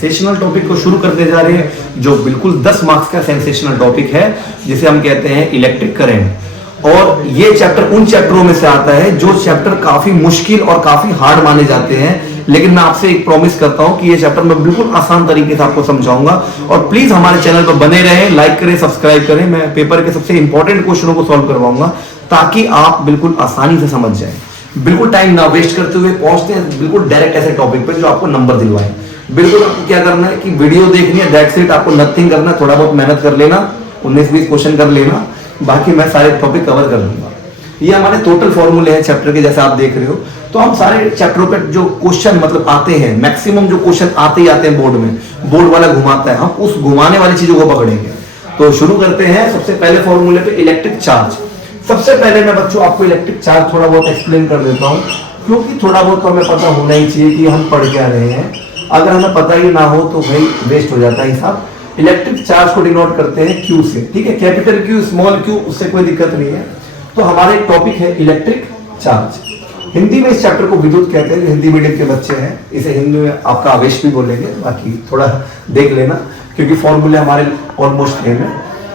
Sensational topic को शुरू करते जा रहे हैं, जो बिल्कुल 10 मार्क्स का सेंसेशनल टॉपिक है, जिसे हम कहते हैं इलेक्ट्रिक करंट। और ये चैप्टर उन चैप्टरों में से आता है जो चैप्टर काफी मुश्किल और काफी हार्ड माने जाते हैं, लेकिन मैं आपसे एक प्रॉमिस करता हूं कि ये चैप्टर मैं बिल्कुल आसान तरीके से आपको समझाऊंगा। और प्लीज हमारे चैनल पर बने रहें, लाइक करें, सब्सक्राइब करें। मैं पेपर के सबसे इंपॉर्टेंट क्वेश्चनों को सॉल्व करवाऊंगा ताकि आप बिल्कुल आसानी से समझ जाएं। बिल्कुल टाइम ना वेस्ट करते हुए पहुंचते हैं बिल्कुल डायरेक्ट ऐसे टॉपिक पे जो आपको नंबर दिलवाए। बिल्कुल आपको क्या करना है कि वीडियो देखनी है, दैट्स इट। आपको नथिंग करना, थोड़ा बहुत मेहनत कर लेना, 19-20 क्वेश्चन कर लेना, बाकी मैं सारे टॉपिक कवर कर लूंगा। ये हमारे टोटल फॉर्मूले हैं चैप्टर के, जैसे आप देख रहे हो। तो हम सारे चैप्टरों पे जो क्वेश्चन मतलब आते हैं, मैक्सिमम जो क्वेश्चन आते ही आते हैं बोर्ड में, बोर्ड वाला घुमाता है, हम उस घुमाने वाली चीजों को पकड़ेंगे। तो शुरू करते हैं सबसे पहले फॉर्मूले पे, इलेक्ट्रिक चार्ज। सबसे पहले मैं बच्चों आपको इलेक्ट्रिक चार्ज थोड़ा बहुत एक्सप्लेन कर देता हूँ, क्योंकि थोड़ा बहुत तो हमें पता होना ही चाहिए कि हम पढ़ क्या रहे हैं। अगर हमें पता ही ना हो तो भाई वेस्ट हो जाता है हिसाब। इलेक्ट्रिक चार्ज को डिनोट करते हैं क्यू से, ठीक है, कैपिटल क्यू, स्मॉल क्यू, उससे कोई दिक्कत नहीं है। तो हमारे टॉपिक है इलेक्ट्रिक चार्ज। हिंदी में इस चैप्टर को विद्युत कहते हैं, हिंदी मीडियम के बच्चे हैं, इसे हिंदी में आपका आवेश भी बोलेंगे, बाकी थोड़ा देख लेना क्योंकि फॉर्मूले हमारे ऑलमोस्ट सेम है।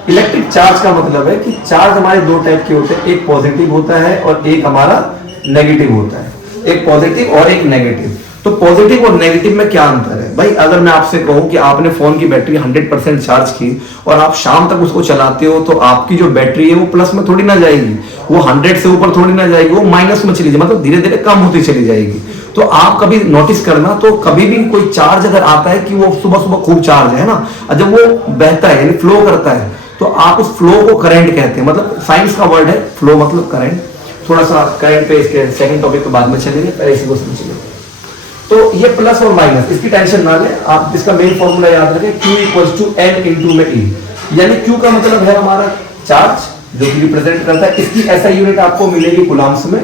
इलेक्ट्रिक चार्ज का मतलब है कि चार्ज हमारे दो टाइप के होते हैं, एक पॉजिटिव होता है और एक हमारा नेगेटिव होता है, एक पॉजिटिव और एक नेगेटिव। तो पॉजिटिव और नेगेटिव में क्या अंतर है भाई? अगर मैं आपसे कहूं कि आपने फोन की बैटरी 100% चार्ज की और आप शाम तक उसको चलाते हो, तो आपकी जो बैटरी है वो प्लस में थोड़ी ना जाएगी, वो 100 से ऊपर थोड़ी ना जाएगी, वो माइनस में चली जाएगी, मतलब धीरे धीरे कम होती चली जाएगी। तो आप कभी नोटिस करना, तो कभी भी कोई चार्ज अगर आता है कि वो सुबह सुबह खूब चार्ज है ना, जब वो बहता है यानी फ्लो करता है, तो आप उस फ्लो को करंट कहते हैं। मतलब साइंस का वर्ड है फ्लो, मतलब करंट। थोड़ा सा करंट पे इसके सेकंड टॉपिक के बाद में चलेंगे, पहले इसी को समझिए। तो ये प्लस और माइनस, इसकी टेंशन ना लें आप, इसका मेन फॉर्मूला याद रखें, Q = N × में E। यानी Q का मतलब है हमारा चार्ज जो कि रिप्रेजेंट करता है, इसकी ऐसा यूनिट आपको मिलेगी कूलम्ब्स में।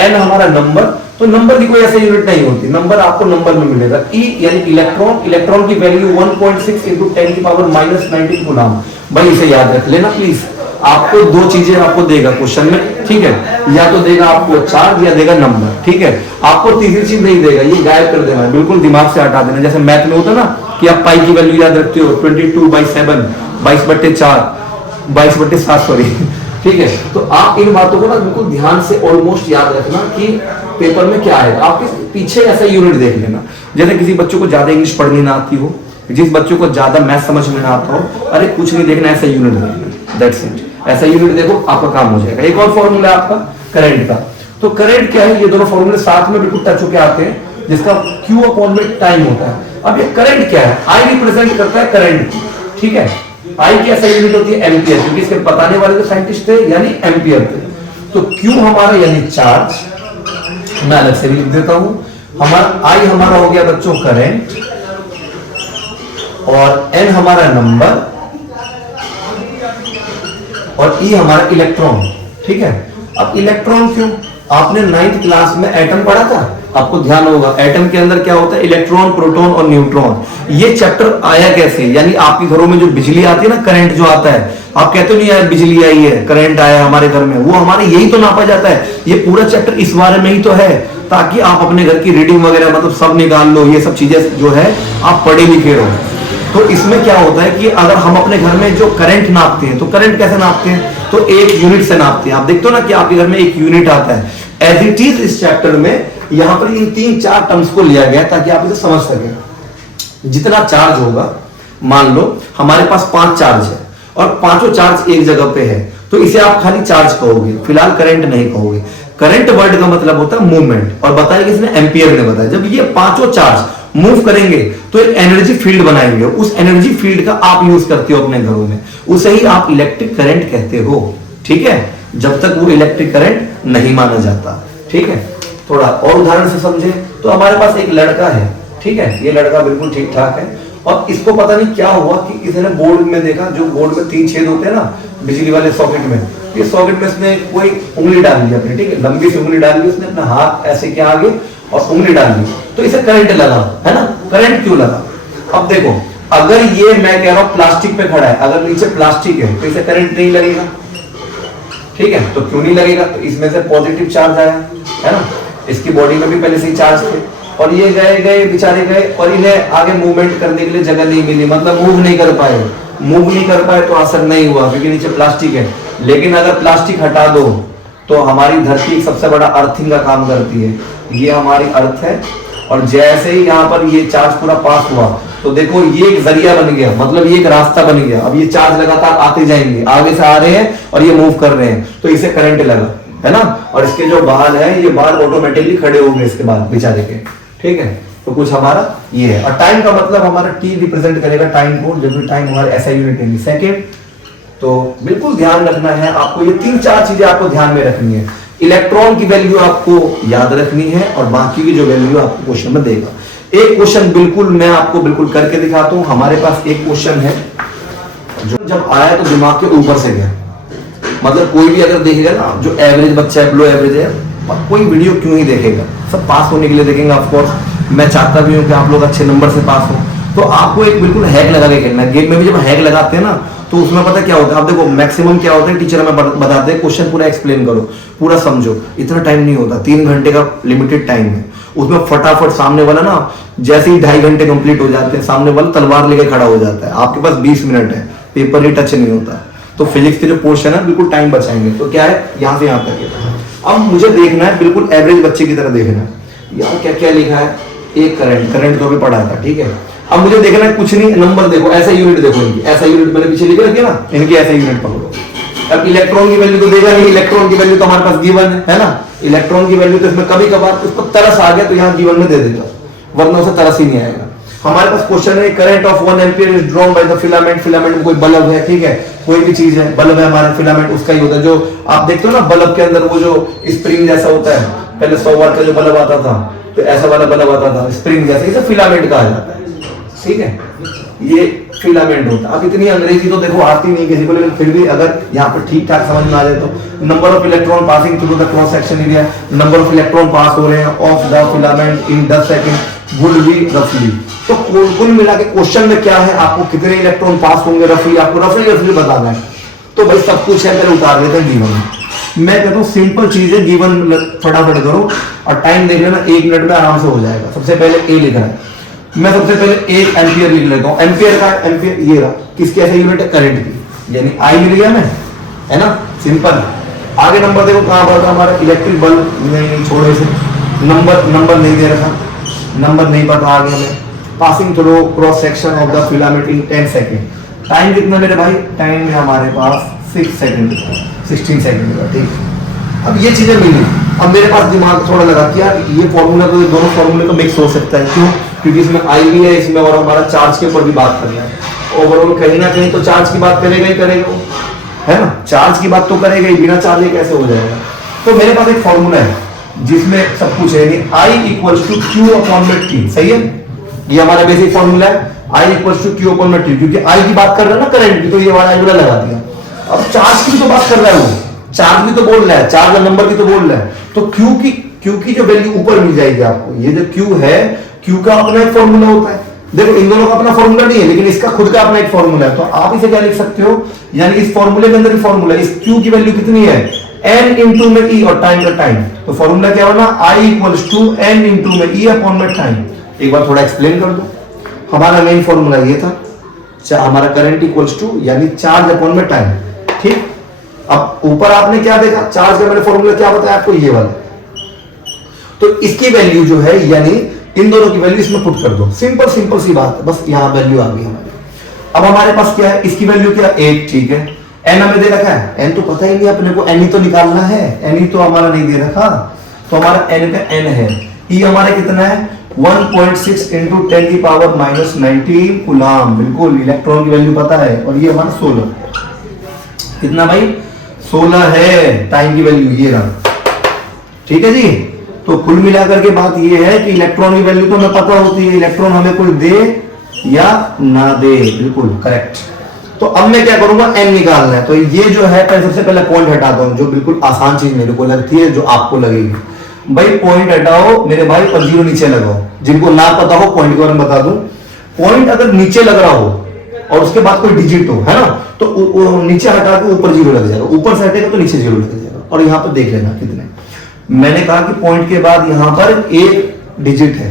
N हमारा नंबर, तो नंबर की कोई ऐसा यूनिट नहीं होती, नंबर आपको नंबर में मिलेगा। E यानी इलेक्ट्रॉन, इलेक्ट्रॉन की वैल्यू 1.6 × 10⁻⁻19 कूलम्ब। भाई इसे याद रख लेना प्लीज। आपको दो चीजें आपको देगा क्वेश्चन में, ठीक है, या तो देगा आपको चार्ज या देगा नंबर, ठीक है। आपको तीसरी चीज नहीं देगा, ये गायब कर देना, बिल्कुल दिमाग से हटा देना। जैसे मैथ में होता है ना कि आप पाई की वैल्यू याद रखते हो 22/7, 22/4, 22/7 सॉरी, ठीक है। तो आप इन बातों को ना बिल्कुल ध्यान से ऑलमोस्ट याद रखना कि पेपर में क्या आएगा। आप पीछे ऐसा यूनिट देख लेना, जैसे किसी बच्चों को ज्यादा इंग्लिश पढ़नी ना आती हो, जिस बच्चों को ज्यादा मैथ समझ में ना आता हो, अरे कुछ नहीं देखना, ऐसा यूनिट देखना, दैट्स इट। ऐसा यूनिट देखो, आपका काम हो जाएगा। एक और फॉर्मूला है आपका करंट का। तो करंट क्या है? ये दोनों फॉर्मूले साथ में बिल्कुल टच होकर आते हैं, जिसका Q में टाइम होता है। अब ये करंट क्या है? I रिप्रेजेंट करता है करंट, ठीक है। I की ऐसा यूनिट होती है एम्पियर, क्योंकि इसके बताने वाले जो साइंटिस्ट थे यानी एम्पियर थे। तो Q हमारा यानी चार्ज, मैं अलग से भी लिख देता हूं। हमारा I हमारा हो गया बच्चों करंट, और N हमारा नंबर, और E हमारा इलेक्ट्रॉन, ठीक है। अब इलेक्ट्रॉन क्यों? आपने 9th क्लास में एटम पढ़ा था, आपको ध्यान होगा एटम के अंदर क्या होता है, इलेक्ट्रॉन, प्रोटॉन और न्यूट्रॉन। ये चैप्टर आया कैसे? यानी आपके घरों में जो बिजली आती है ना, करंट जो आता है, आप कहते हो नहीं यार बिजली आई है, करंट आया हमारे घर में, वो हमारे यही तो नापा जाता है। ये पूरा चैप्टर इस बारे में ही तो है, ताकि आप अपने घर की रीडिंग वगैरह मतलब सब निकाल लो, ये सब चीजें जो है आप पढ़े लिखे रहो। तो इसमें क्या होता है कि अगर हम अपने घर में जो करंट नापते हैं, तो करंट कैसे नापते हैं? तो एक यूनिट से नापते हैं। आप देखते हो ना कि आपके घर में एक यूनिट आता है। एज इट इज इस चैप्टर में यहां पर इन 3-4 टर्म्स को लिया गया ताकि आप इसे समझ सकें। जितना चार्ज होगा, मान लो हमारे पास 5 चार्ज है और पांचों चार्ज एक जगह पे है, तो इसे आप खाली चार्ज कहोगे, फिलहाल करंट नहीं कहोगे। करंट वर्ड का मतलब होता है मूवमेंट, और बताया किसने? एम्पियर ने बताया। जब ये पांचों चार्ज मूव करेंगे तो एक एनर्जी फील्ड बनाएंगे, उस एनर्जी फील्ड का आप यूज करते हो अपने घरों में, उसे ही आप इलेक्ट्रिक करंट कहते हो, ठीक है। जब तक वो इलेक्ट्रिक करंट नहीं माना जाता, ठीक है। थोड़ा और उदाहरण से समझे तो हमारे पास एक लड़का है, ठीक है, ये लड़का बिल्कुल ठीक ठाक है, और इसको पता नहीं क्या हुआ कि किसी ने बोर्ड में देखा, जो बोर्ड में 3 छेद होते हैं ना बिजली वाले सॉकेट में, ये सॉकेट में इसने कोई उंगली डाल दी अपनी, ठीक है, लंबी सी उंगली डाल दी उसने, अपना हाथ ऐसे किया आगे और उंगली डाल दी, तो इसे करंट लगा, है ना। करंट क्यों लगा? अब देखो, अगर ये मैं कह रहा हूं प्लास्टिक पे खड़ा है, अगर नीचे प्लास्टिक है तो इसे करंट नहीं लगेगा, ठीक है। तो क्यों नहीं लगेगा? तो इसमें से पॉजिटिव चार्ज आया, है ना, इसकी बॉडी में भी पहले से ही चार्ज थे, और ये गए गए बेचारे गए और इन्हें आगे मूवमेंट करने के लिए जगह नहीं मिली, मतलब मूव नहीं कर पाए तो असर नहीं हुआ क्योंकि नीचे प्लास्टिक है। लेकिन अगर प्लास्टिक हटा दो तो हमारी धरती सबसे बड़ा अर्थिंग का काम करती है। ये हमारी अर्थ है और जैसे ही यहाँ पर ये चार्ज पूरा पास हुआ तो देखो ये एक जरिया बन गया, मतलब ये एक रास्ता बन गया। अब ये चार्ज लगातार आते जाएंगे, आगे से आ रहे हैं और ये मूव कर रहे हैं तो इसे करंट लगा, है ना। और इसके जो बाल है ये बाल ऑटोमेटिकली खड़े होंगे इसके बाद बेचारे के, ठीक है। तो कुछ हमारा ये है। और टाइम का मतलब हमारा टी रिप्रेजेंट करेगा टाइम को, जब भी टाइम हमारे ऐसा यूनिट है सेकेंड। तो बिल्कुल ध्यान रखना है आपको, ये 3-4 चीजें आपको ध्यान में रखनी है। इलेक्ट्रॉन की वैल्यू आपको याद रखनी है और बाकी की जो वैल्यू आपको क्वेश्चन में देगा। एक क्वेश्चन बिल्कुल मैं आपको बिल्कुल करके दिखाता हूं। हमारे पास एक क्वेश्चन है जो जब आया तो दिमाग के ऊपर से गया, मतलब कोई भी अगर देखेगा ना, जो एवरेज बच्चा है, बिलो एवरेज है, कोई वीडियो क्यों ही देखेगा, सब पास होने के लिए देखेंगे। ऑफ कोर्स मैं चाहता भी हूँ कि आप लोग अच्छे नंबर से पास हो। तो आपको एक बिल्कुल हैक लगा के खेलना है। गेम में भी जब हैक लगाते हैं ना तो उसमें पता क्या होता है, आप देखो मैक्सिमम क्या होता है, टीचर हमें बताते हैं क्वेश्चन पूरा एक्सप्लेन करो, पूरा समझो। इतना टाइम नहीं होता, 3 घंटे का लिमिटेड टाइम है। उसमें फटाफट सामने वाला ना जैसे ही 2.5 घंटे कंप्लीट हो जाते हैं, सामने वाला तलवार लेके खड़ा हो जाता है, आपके पास 20 मिनट है, पेपर ही टच नहीं होता। तो फिजिक्स के जो पोर्शन है बिल्कुल टाइम बचाएंगे। तो क्या है, यहाँ से यहाँ तक। अब मुझे देखना है बिल्कुल एवरेज बच्चे की तरह देखना है। यहाँ क्या क्या लिखा है, एक करंट तो भी पढ़ा था, ठीक है। अब मुझे देखना है कुछ नहीं, नंबर देखो, ऐसा यूनिट देखो इनकी, ऐसा यूनिट मैंने पीछे लिख रखी है ना, इनकी ऐसा यूनिट पकड़ो। अब इलेक्ट्रॉन की वैल्यू तो देगा नहीं, इलेक्ट्रॉन की वैल्यू तो हमारे पास गिवन है ना। इलेक्ट्रॉन की वैल्यू तो इसमें कभी कभार उसको तरस आ गया तो यहाँ गिवन में दे देगा, वरना उसे तरस ही नहीं आएगा। हमारे पास क्वेश्चन है current of 1 ampere is drawn by the filament. Filament में कोई बल्ब है, ठीक है, कोई भी चीज है, बल्ब है हमारा, फिलामेंट उसका ही होता है। जो आप देखते हो ना बल्ब के अंदर वो जो स्प्रिंग जैसा होता है, पहले 100 वाट का जो बल्ब आता था तो ऐसा वाला बल्ब आता था स्प्रिंग जैसा, इसे फिलामेंट कहा जाता है, ठीक है। ये फिलामेंट होता है। अब इतनी अंग्रेजी तो देखो आती नहीं किसी को, लेकिन फिर भी अगर यहाँ पर ठीक ठाक समझ में आ जाए तो number of electron passing through the cross section area, number of electron pass हो रहे हैं of the filament in 10 second would be रफली। तो कुल मिला के क्वेश्चन में क्या है, आपको कितने इलेक्ट्रॉन पास होंगे रफली, आपको रफली बताना है। तो भाई सब कुछ है, पहले उतार देते हैं गिवन। मैं कहता हूँ सिंपल चीज है, गिवन फटाफट करो और टाइम देख लेना, 1 मिनट में आराम से हो जाएगा। सबसे पहले ए लिखना है, मैं सबसे पहले 1 एम्पियर लिख लेता हूँ। एम्पियर का एम्पियर ये रहा, किसकी ऐसा यूनिट है, करंट की, यानी आई मिल गया मैं, है ना, सिंपल। आगे नंबर देखो कहाँ पर था हमारा, इलेक्ट्रिक बल्ब, नहीं छोड़ो इसे, नंबर नहीं दे रखा, नंबर नहीं पता, आगे हमें passing through cross section of the filament in 10 second. Time कितना मेरे भाई, टाइम है हमारे पास 16 सेकेंड का, ठीक। अब ये चीजें मिली, अब मेरे पास दिमाग थोड़ा लगा कि यार ये फॉर्मूला तो दोनों फॉर्मूले का मिक्स हो सकता है, क्यों, क्योंकि इसमें आई भी है इसमें और हमारा चार्ज के ऊपर भी बात करना है। ओवरऑल कहीं ना कहीं तो चार्ज की बात करेगा ही करेगा, है ना, चार्ज की बात तो करेगा ही, बिना चार्ज ये कैसे हो जाएगा। तो मेरे पास एक फॉर्मूला है जिसमें सब कुछ है, I equals to Q upon में टी, सही है, ये हमारा बेसिक फॉर्मूला है, I equals to Q upon में टी। क्योंकि आई की बात कर रहा है ना करंट की, तो ये वाला आई वाला लगा दिया। अब चार्ज की भी तो बात कर रहा है वो, चार्ज भी तो बोल रहा है, चार्ज और नंबर की तो बोल रहा है। तो क्यू की जो वैल्यू ऊपर मिल जाएगी आपको, ये जो क्यू है, क्यू का अपना एक फॉर्मूला होता है। देखो इन दोनों का अपना फॉर्मूला नहीं है, लेकिन इसका खुद का अपना एक फॉर्मूला है। तो आप इसे क्या लिख सकते हो, यानी इस फॉर्मूले के अंदर भी फॉर्मूला, इस क्यू की वैल्यू कितनी है, n इंटू में e और टाइम का टाइम। तो फॉर्मूला क्या बना, I equals to n into में e अपॉन में टाइम। एक बार थोड़ा एक्सप्लेन कर दो, हमारा मेन फॉर्मूला ये था, हमारा करंट इक्वल्स टू यानी चार्ज अपॉन में टाइम, ठीक। अब ऊपर आपने क्या देखा, चार्ज का मैंने फॉर्मूला क्या बताया आपको, ये वाला। तो इसकी वैल्यू जो है, यानी इन दोनों की वैल्यू इसमें पुट कर दो, सिंपल सी बात है, बस यहाँ वैल्यू आ गई हमारी। अब हमारे पास क्या है, इसकी वैल्यू क्या, 1, ठीक है। एन हमें दे रखा है, एन तो पता ही नहीं अपने को, एन ही तो निकालना है, एन ही तो हमारा नहीं दे रखा, तो हमारा एन का एन है। ई हमारा कितना है, 1.6 इंटू 10 की पावर -19 कूलम, बिल्कुल इलेक्ट्रॉन की वैल्यू पता है। और ये हमारा 16, कितना भाई, 16 है टाइम की वैल्यू, ये रहा, ठीक है जी। तो कुल मिलाकर के बात ये है कि इलेक्ट्रॉन की वैल्यू तो हमें पता होती है, इलेक्ट्रॉन हमें कोई दे या ना दे, बिल्कुल करेक्ट। तो अब मैं क्या करूंगा, एन निकालना है। तो ये जो है सबसे पहले पॉइंट हटाता हूं, जो बिल्कुल आसान चीज मेरे को लगती है, जो आपको लगेगी। भाई पॉइंट हटाओ मेरे भाई, पर जीरो नीचे लगाओ। जिनको ना पता हो पॉइंट के बारे में बता दूं, पॉइंट अगर नीचे लग रहा हो और उसके बाद कोई डिजिट हो, है ना, तो नीचे हटा के ऊपर जीरो लग जाएगा, ऊपर से हटेगा तो नीचे जीरो लग जाएगा। और यहाँ पर देख लेना कितने, मैंने कहा कि पॉइंट के बाद यहाँ पर एक डिजिट है,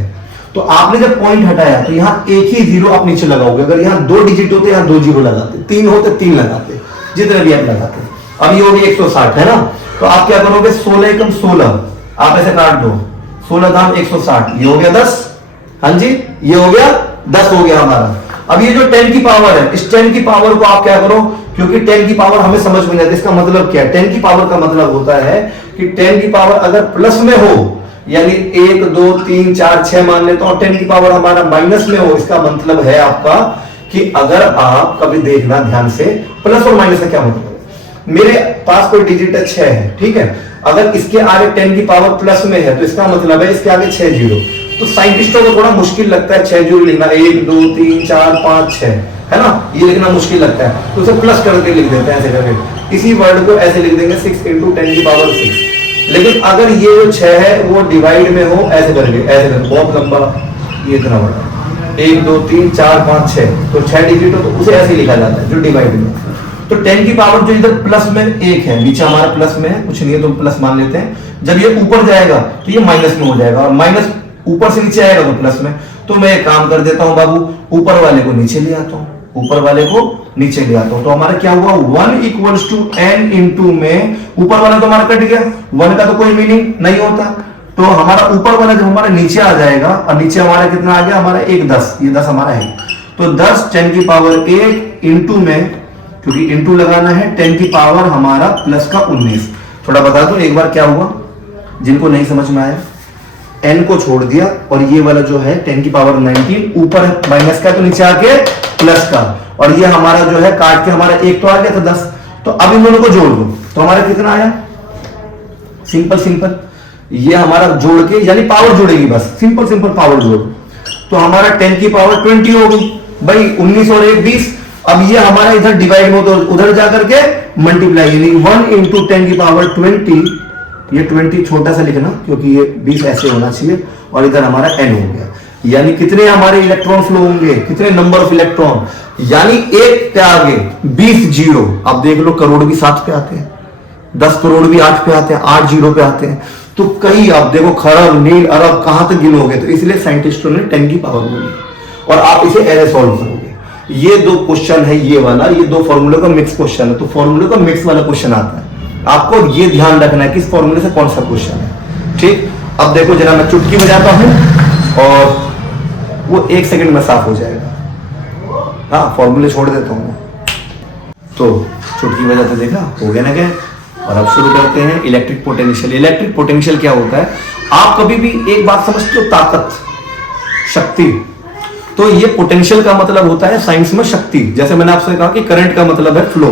तो आपने जब पॉइंट हटाया तो यहाँ एक ही जीरो आप नीचे लगाओगे। अगर यहाँ 2 डिजिट होते यहाँ 2 जीरो लगाते, 3 होते 3 लगाते, जितने भी आप लगाते। अब ये हो गया 160 है ना, तो आप क्या करोगे 16 एकम 16, आप ऐसे काट दो, 16 दाम 160, ये हो गया 10। हाँ जी, ये हो गया 10 हो गया हमारा। अब ये जो 10 की पावर है, इस 10 की पावर को आप क्या करो, क्योंकि 10 की पावर हमें समझ में नहीं आती, इसका मतलब क्या है? 10 की पावर का मतलब होता है कि 10 की पावर अगर प्लस में हो, यानी 1 2 3 4 6 मान लेते हो, 10 की पावर हमारा माइनस में हो, इसका मतलब है आपका कि अगर आप कभी देखना ध्यान से, प्लस और माइनस का क्या मतलब है। मेरे पास कोई डिजिट 6 है, ठीक है, अगर इसके आगे 10 की पावर प्लस में है तो इसका मतलब है इसके आगे 6 जीरो। तो साइंटिस्टों को थोड़ा मुश्किल लगता है 6 जीरो लिखना, 1 2 3 4 5 6, है ना, ये लिखना मुश्किल लगता है, तो उसे प्लस करके लिख देते हैं ऐसे करके। इसी वर्ड को ऐसे लिख देंगे 6 इंटू 10 की पावर 6। लेकिन अगर ये जो 6 है वो डिवाइड में हो, ऐसे करके, ऐसे करके, बहुत लंबा, ये इतना बड़ा, 1 2 3 4 5 6, तो 6 डिजिट हो तो उसे ऐसे लिखा जाता है जो डिवाइड में। तो 10 की पावर जो इधर प्लस में 1 है, नीचे हमारा प्लस में है, कुछ नहीं है तो प्लस मान लेते हैं। जब ये ऊपर जाएगा तो ये माइनस में हो जाएगा, और माइनस ऊपर से नीचे आएगा तो प्लस में। तो मैं एक काम कर देता हूं बाबू, ऊपर वाले को नीचे ले आता हूं, ऊपर वाले को नीचे ले आता हूं। तो हमारा क्या हुआ, 1 इक्वल्स टू n इंटू में, ऊपर वाला तो हमारा कट गया, 1 का तो कोई मीनिंग नहीं होता, तो हमारा ऊपर वाला जब हमारा नीचे आ जाएगा, और नीचे हमारा कितना आ गया, हमारा 1 10, ये 10 हमारा है, तो 10 10 की पावर 1 इंटू में, क्योंकि इंटू लगाना है, 10 की पावर हमारा प्लस का 19। थोड़ा बता दो एक बार क्या हुआ, जिनको नहीं समझ में आया, n को छोड़ दिया, और ये वाला जो है 10 की पावर 19, ऊपर माइनस का तो नीचे आके प्लस का, और ये हमारा जो है काट के हमारा 1 तो आ गया था 10। तो अब इन दोनों को जोड़ दो तो हमारा कितना आया, सिंपल सिंपल, ये हमारा जोड़ के, यानी पावर जोड़ेगी बस, सिंपल सिंपल पावर जोड़, तो हमारा 10 की पावर 20 हो गई भाई, 19 और 1 20। अब ये हमारा इधर डिवाइड हो तो उधर जाकर के मल्टीप्लाई, यानी 1 इंटू 10 की पावर 20, ये 20 छोटा सा लिखना क्योंकि ये 20 ऐसे होना चाहिए, और इधर हमारा n हो गया। यानी कितने हमारे इलेक्ट्रॉन फ्लो होंगे, कितने नंबर ऑफ इलेक्ट्रॉन, यानी 1 के आगे 20 जीरो। अब देख लो, करोड़ भी 7 पे आते हैं, 10 करोड़ भी 8 पे आते हैं, 8 जीरो पे आते हैं, तो कई आप देखो खरब नील अरब कहां तक गिनोगे। तो इसलिए साइंटिस्टों ने 10 की पावर बोली, और आप इसे ऐसे सॉल्व करोगे। ये 2 क्वेश्चन है, ये वाला, ये 2 फॉर्मूले का मिक्स क्वेश्चन है, तो फॉर्मूले का मिक्स वाला क्वेश्चन आता है, आपको ये ध्यान रखना है कि इस फॉर्मूले से कौन सा क्वेश्चन है। ठीक, अब देखो जरा मैं चुटकी बजाता हूं और वो 1 सेकंड में साफ हो जाएगा। हाँ, फॉर्मूले छोड़ देता हूं, तो चुटकी बजाते देखा, हो गया ना क्या। और अब शुरू करते हैं इलेक्ट्रिक पोटेंशियल। इलेक्ट्रिक पोटेंशियल क्या होता है, आप कभी भी एक बात समझते हो, ताकत, शक्ति, तो ये पोटेंशियल का मतलब होता है साइंस में शक्ति। जैसे मैंने आपसे कहा कि करंट का मतलब है फ्लो।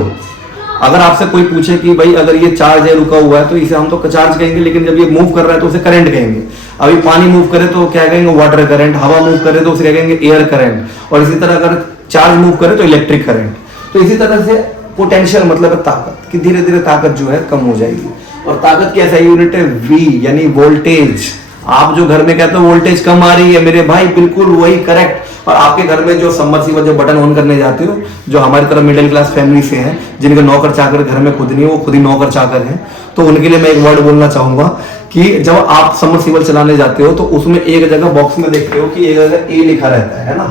अगर आपसे कोई पूछे कि भाई अगर ये चार्ज है, रुका हुआ है, तो इसे हम तो चार्ज कहेंगे, लेकिन जब ये मूव कर रहा है तो उसे करंट कहेंगे। अभी पानी मूव करे तो क्या कहेंगे, वाटर करंट। हवा मूव करे तो उसे क्या कहेंगे, एयर करंट। और इसी तरह अगर चार्ज मूव करे तो इलेक्ट्रिक करंट। तो इसी तरह से पोटेंशियल मतलब है ताकत, कि धीरे धीरे ताकत जो है कम हो जाएगी। और ताकत की ऐसा यूनिट है वी, यानी वोल्टेज। आप जो घर में कहते हो वोल्टेज कम आ रही है मेरे भाई, बिल्कुल वही करेक्ट। और आपके घर में जो सबमर्सिबल जो बटन ऑन करने जाते हो, जो हमारी तरह मिडिल क्लास फैमिली से हैं, जिनके नौकर चाकर घर में खुद नहीं है, वो खुद ही नौकर चाकर हैं, तो उनके लिए मैं एक वर्ड बोलना चाहूंगा कि जब आप सबमर्सिबल चलाने जाते हो तो उसमें एक जगह बॉक्स में देखते हो कि एक जगह ए लिखा रहता है ना,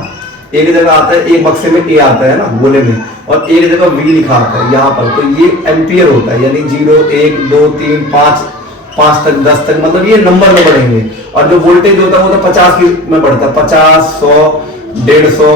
एक जगह आता है, एक बक्से में ए आता है ना गोले में, और एक जगह वी लिखा आता है यहाँ पर। तो ये एम्पियर होता है, यानी 0 1 2 3 5 तक 10 तक, मतलब ये नंबर में बढ़ेंगे। और जो वोल्टेज होता है वो तो 50 में बढ़ता है, 50 100 150।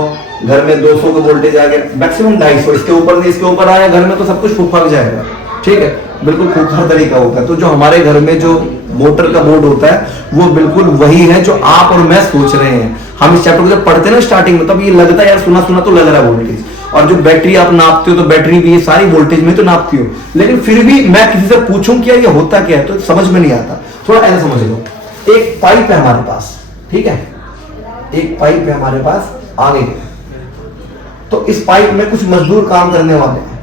घर में 200 का वोल्टेज आ गया, मैक्सिमम 250। इसके ऊपर नहीं, इसके ऊपर आया घर में तो सब कुछ फूक जाएगा। ठीक है, बिल्कुल खूंखार तरीका होता है। तो जो हमारे घर में जो मोटर का बोर्ड होता है वो बिल्कुल वही है जो आप और मैं सोच रहे हैं। हम इस चैप्टर को जब पढ़ते हैं ना स्टार्टिंग में, तब ये लगता है यार सुना सुना तो लग रहा है वोल्टेज। और जो बैटरी आप नापते हो तो बैटरी भी ये सारी वोल्टेज में तो नापती हो, लेकिन फिर भी मैं किसी से पूछूं कि यार ये होता क्या है तो समझ में नहीं आता। थोड़ा ऐसा समझ लो, एक पाइप है हमारे पास, ठीक है, एक पाइप है हमारे पास आगे, तो इस पाइप में कुछ मजदूर काम करने वाले हैं।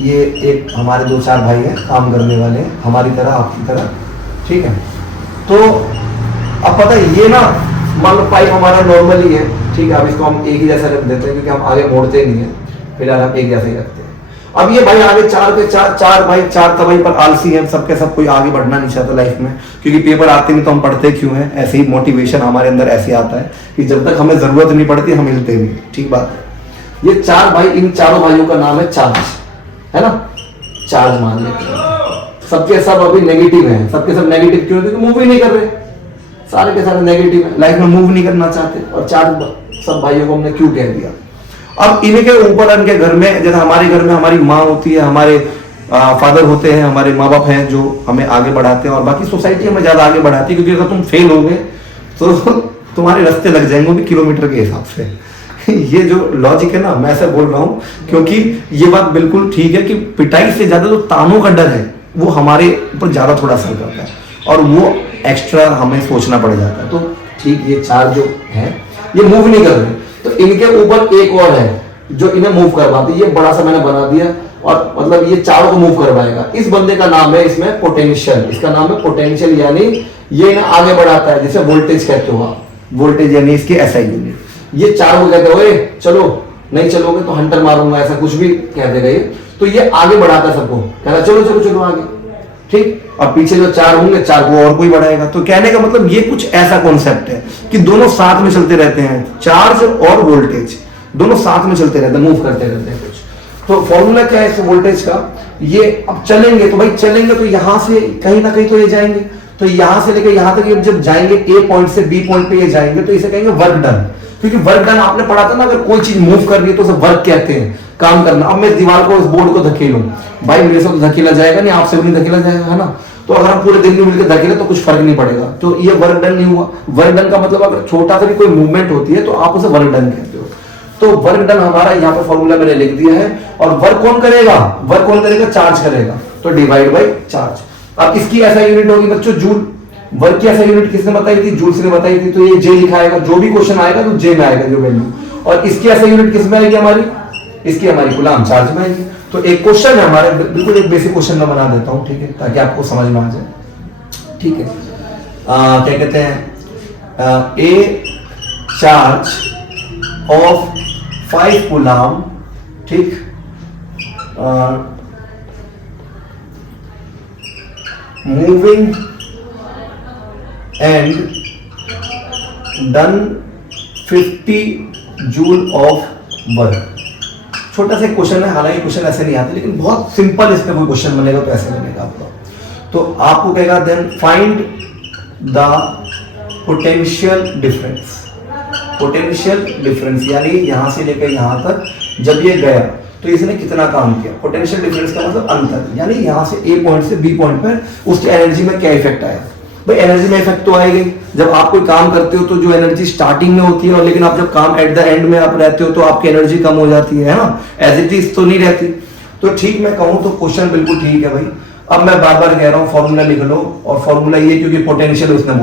ये एक हमारे 2-4 भाई हैं काम करने वाले, हमारी तरह आपकी तरह, ठीक है। तो अब पता है ये ना, मान लो पाइप हमारा नॉर्मली है, ठीक है, अब इसको हम एक ही जैसा रख देते हैं क्योंकि हम आगे मोड़ते नहीं है, फिलहाल हम एक जैसे ही रखते हैं। अब ये भाई आगे चार पे चार भाई चार तबाही पर आलसी है, सबके सब कोई आगे बढ़ना नहीं चाहता लाइफ में, क्योंकि पेपर आते नहीं तो हम पढ़ते क्यों हैं? ऐसे ही मोटिवेशन हमारे अंदर ऐसे आता है कि जब तक हमें जरूरत नहीं पड़ती हम हिलते भी। ठीक बात है। ये चार भाई, इन चारों भाइयों का नाम है चार्ज, है ना? चार्ज मान लेते हैं। सबके सब अभी नेगेटिव हैं। सबके सब नेगेटिव क्यों? क्योंकि मूव ही नहीं कर रहे, सारे के सारे नेगेटिव है, लाइफ में मूव नहीं करना चाहते। और चार्ज सब भाइयों को हमने क्यों कह दिया? अब इनके ऊपर इनके घर में, जैसे हमारे घर में हमारी माँ होती है, हमारे फादर होते हैं, हमारे माँ बाप हैं जो हमें आगे बढ़ाते हैं, और बाकी सोसाइटी हमें ज्यादा आगे बढ़ाती है, क्योंकि अगर तुम फेल हो गए तो तुम्हारे रास्ते लग जाएंगे भी किलोमीटर के हिसाब से। ये जो लॉजिक है ना, मैं ऐसा बोल रहा हूँ क्योंकि ये बात बिल्कुल ठीक है कि पिटाई से ज्यादा जो तानों का डर है वो हमारे ऊपर ज्यादा थोड़ा असर करता है, और वो एक्स्ट्रा हमें सोचना पड़ जाता है। तो ठीक, ये चार जो है ये मूव नहीं कर रहे, तो इनके ऊपर एक और है जो इन्हें मूव करवाती है। ये बड़ा सा मैंने बना दिया, और मतलब ये चारों को मूव करवाएगा। इस बंदे का नाम है इसमें पोटेंशियल, इसका नाम है पोटेंशियल, यानी ये इन्हें आगे बढ़ाता है, जिसे वोल्टेज कहते हो आप। वोल्टेज यानी इसके एसआई यूनिट। ये चारों को कहते हो चलो, नहीं चलोगे तो हंटर मारूंगा, ऐसा कुछ भी कह देगा ये। तो ये आगे बढ़ाता है सबको, कहता चलो चलो चलो आगे, ठीक। और पीछे जो चार होंगे, चार को और कोई बढ़ाएगा। तो कहने का मतलब ये कुछ ऐसा कॉन्सेप्ट है कि दोनों साथ में चलते रहते हैं, चार्ज और वोल्टेज दोनों साथ में चलते रहते हैं, मूव करते रहते हैं कुछ। तो फॉर्मूला क्या है इस वोल्टेज का? ये अब चलेंगे तो भाई चलेंगे तो यहां से कहीं ना कहीं तो ये जाएंगे, तो यहां से लेकर यहां तक जब जाएंगे ए पॉइंट से बी पॉइंट पे ये जाएंगे, तो इसे कहेंगे वर्क डन। क्योंकि वर्क डन आपने पढ़ा था ना, अगर कोई चीज मूव कर रही है तो उसे वर्क कहते हैं, काम करना। अब मैं दीवार को, इस बोर्ड को धकेलूं, भाई मेरे से तो धकेला जाएगा नहीं, आपसे भी नहीं धकेला जाएगा, है ना? तो अगर हम पूरे दिन में मिलकर धकेले तो कुछ फर्क नहीं पड़ेगा। तो ये वर्क डन नहीं हुआ। वर्क डन का मतलब अगर छोटा सा भी कोई मूवमेंट होती है तो आप उसे वर्क डन कहते हो। तो वर्क डन हमारा यहाँ पे फॉर्मूला मैंने लिख दिया है। और वर्क कौन करेगा? वर्क कौन करेगा? चार्ज करेगा। तो डिवाइड बाई चार्ज। अब इसकी ऐसा यूनिट होगी बच्चों जूल। वर्क की ऐसा यूनिट किसने बताई थी? जूल्स ने बताई थी। तो ये जे लिखाएगा, जो भी क्वेश्चन आएगा तो जे में आएगा जो वैल्यू। और इसकी ऐसा यूनिट किस में आएगी हमारी? इसकी हमारी कूलाम चार्ज में आएगी। तो एक क्वेश्चन है हमारे, बिल्कुल एक बेसिक क्वेश्चन मैं बना देता हूं, ठीक है, ताकि आपको समझ में आ जाए। ठीक है, क्या कहते हैं? ए चार्ज ऑफ 5 कूलाम, ठीक, moving and done 50 joule of work. छोटा सा क्वेश्चन है, हालांकि क्वेश्चन ऐसे नहीं आते, लेकिन बहुत सिंपल इसमें कोई क्वेश्चन बनेगा तो ऐसे बनेगा आपका। तो आपको कहेगा then find the potential difference. Potential difference यानी यहां से लेकर यहां तक जब ये गया तो इसने कितना काम किया। पोटेंशियल डिफरेंस का मतलब अंतर, यानी यहां से ए पॉइंट से बी पॉइंट पर उसकी एनर्जी में क्या इफेक्ट आया। भाई एनर्जी में इफेक्ट तो आएगी। जब आप कोई काम करते हो तो जो एनर्जी स्टार्टिंग में होती है, और लेकिन आप जब काम एट द एंड में आप रहते हो तो आपकी एनर्जी कम हो जाती है ना, एज इट इज तो नहीं रहती। तो ठीक मैं कहूं तो क्वेश्चन बिल्कुल ठीक है भाई। अब मैं बार बार कह रहा हूं फॉर्मूला लिख लो, और फॉर्मूला ये क्योंकि पोटेंशियल उसने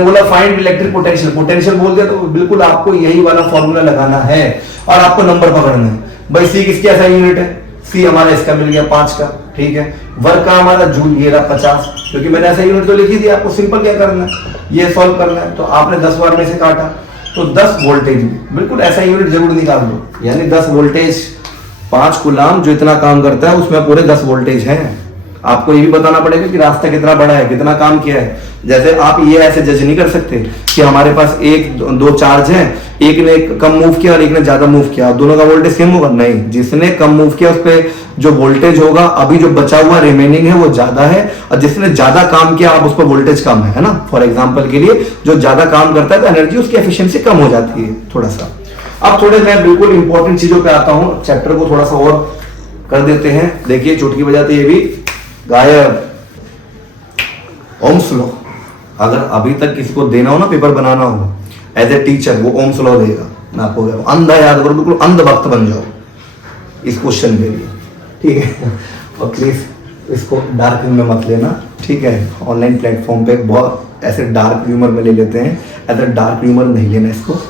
बोला फाइंड इलेक्ट्रिक पोटेंशियल, पोटेंशियल बोल दिया तो बिल्कुल आपको यही वाला फॉर्मूला लगाना है और आपको नंबर पकड़ना है। भाई सी किसकी ऐसा यूनिट है? सी हमारा इसका मिल गया 5 का, ठीक है। वर्क का हमारा जूल ये रहा 50, क्योंकि मैंने ऐसा यूनिट तो लिख ही दिया। आपको सिंपल क्या करना है, ये सॉल्व करना है। तो आपने 10 बार में से काटा तो 10 वोल्टेज, बिल्कुल ऐसा यूनिट जरूर निकाल दो, यानी 10 वोल्टेज 5 कूलाम जो इतना काम करता है उसमें पूरे 10 वोल्टेज हैं। आपको ये भी बताना पड़ेगा कि रास्ता कितना बड़ा है, कितना काम किया है। जैसे आप ये ऐसे जज नहीं कर सकते कि हमारे पास एक दो चार्ज हैं, एक ने कम मूव किया और एक ने ज्यादा मूव किया, दोनों का वोल्टेज सेम होगा। नहीं, जिसने कम मूव किया उस पर जो वोल्टेज होगा, अभी जो बचा हुआ रिमेनिंग है वो ज्यादा है, और जिसने ज्यादा काम किया अब उस पर वोल्टेज कम है ना। फॉर एग्जाम्पल के लिए जो ज्यादा काम करता है तो एनर्जी उसकी एफिशिएंसी कम हो जाती है थोड़ा सा। अब थोड़े मैं बिल्कुल इंपॉर्टेंट चीजों पे आता हूँ, चैप्टर को थोड़ा सा और कर देते हैं। देखिए चुटकी बजाते ये भी गायब। ओम्स लॉ, अगर अभी तक किसी को देना हो ना, पेपर बनाना हो एज ए टीचर, वो ओम्स लॉ देगा। मैं आपको अंधा याद करो, बिल्कुल अंधभक्त बन जाओ इस क्वेश्चन के लिए, ठीक है। और प्लीज इसको डार्क ह्यूमर में मत लेना, ठीक है। ऑनलाइन प्लेटफॉर्म पे बहुत ऐसे डार्क ह्यूमर में ले लेते हैं, ऐसा डार्क ह्यूमर नहीं लेना इसको।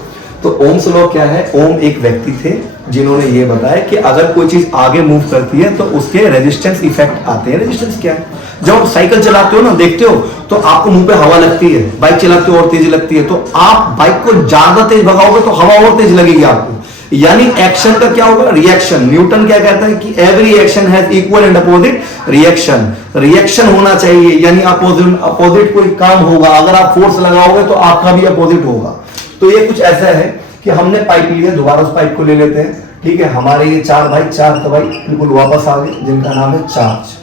तो ओम्स लॉ क्या है? ओम एक व्यक्ति थे जिन्होंने ये बताया कि अगर कोई चीज आगे मूव करती है तो उसके रेजिस्टेंस इफेक्ट आते हैं। रेजिस्टेंस क्या है? जब आप साइकिल चलाते हो ना, देखते हो तो आपको मुंह पे हवा लगती है, बाइक चलाते हो और तेज लगती है, तो आप बाइक को ज्यादा तेज भगाओगे तो हवा और तेज लगेगी आपको। यानी एक्शन का क्या होगा, रिएक्शन। न्यूटन क्या कहता है कि every action has equal and opposite reaction. Reaction होना चाहिए, यानी अपोजिट कोई काम होगा, अगर आप फोर्स लगाओगे तो आपका भी अपोजिट होगा। तो ये कुछ ऐसा है कि हमने पाइप लिया, दोबारा उस पाइप को ले लेते हैं, ठीक है। हमारे ये चार भाई बिल्कुल वापस आ गए, जिनका नाम है चार्ज।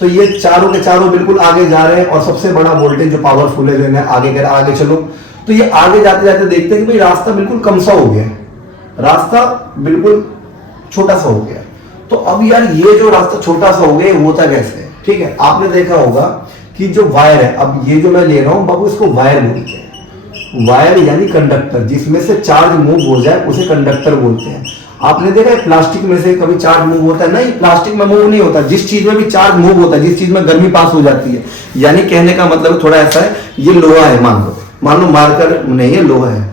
तो ये चारों के चारों बिल्कुल आगे जा रहे हैं, और सबसे बड़ा वोल्टेज जो पावरफुल है लेना है, आगे कर आगे चलो। तो ये आगे जाते जाते देखते हैं कि भाई रास्ता बिल्कुल कम सा हो गया, रास्ता बिल्कुल छोटा सा हो गया। तो अब यार ये जो रास्ता छोटा सा हो गया होता कैसे है, ठीक है। आपने देखा होगा कि जो वायर है, अब ये जो मैं ले रहा हूं बाबू, इसको वायर बोलते हैं। वायर यानी कंडक्टर, जिसमें से चार्ज मूव हो जाए उसे कंडक्टर बोलते हैं। आपने देखा है प्लास्टिक में से कभी चार्ज मूव होता है? नहीं, प्लास्टिक में मूव नहीं होता। जिस चीज में भी चार्ज मूव होता है, जिस चीज में गर्मी पास हो जाती है, यानी कहने का मतलब थोड़ा ऐसा है, ये लोहा है, मान लो मार्कर नहीं है, लोहा है।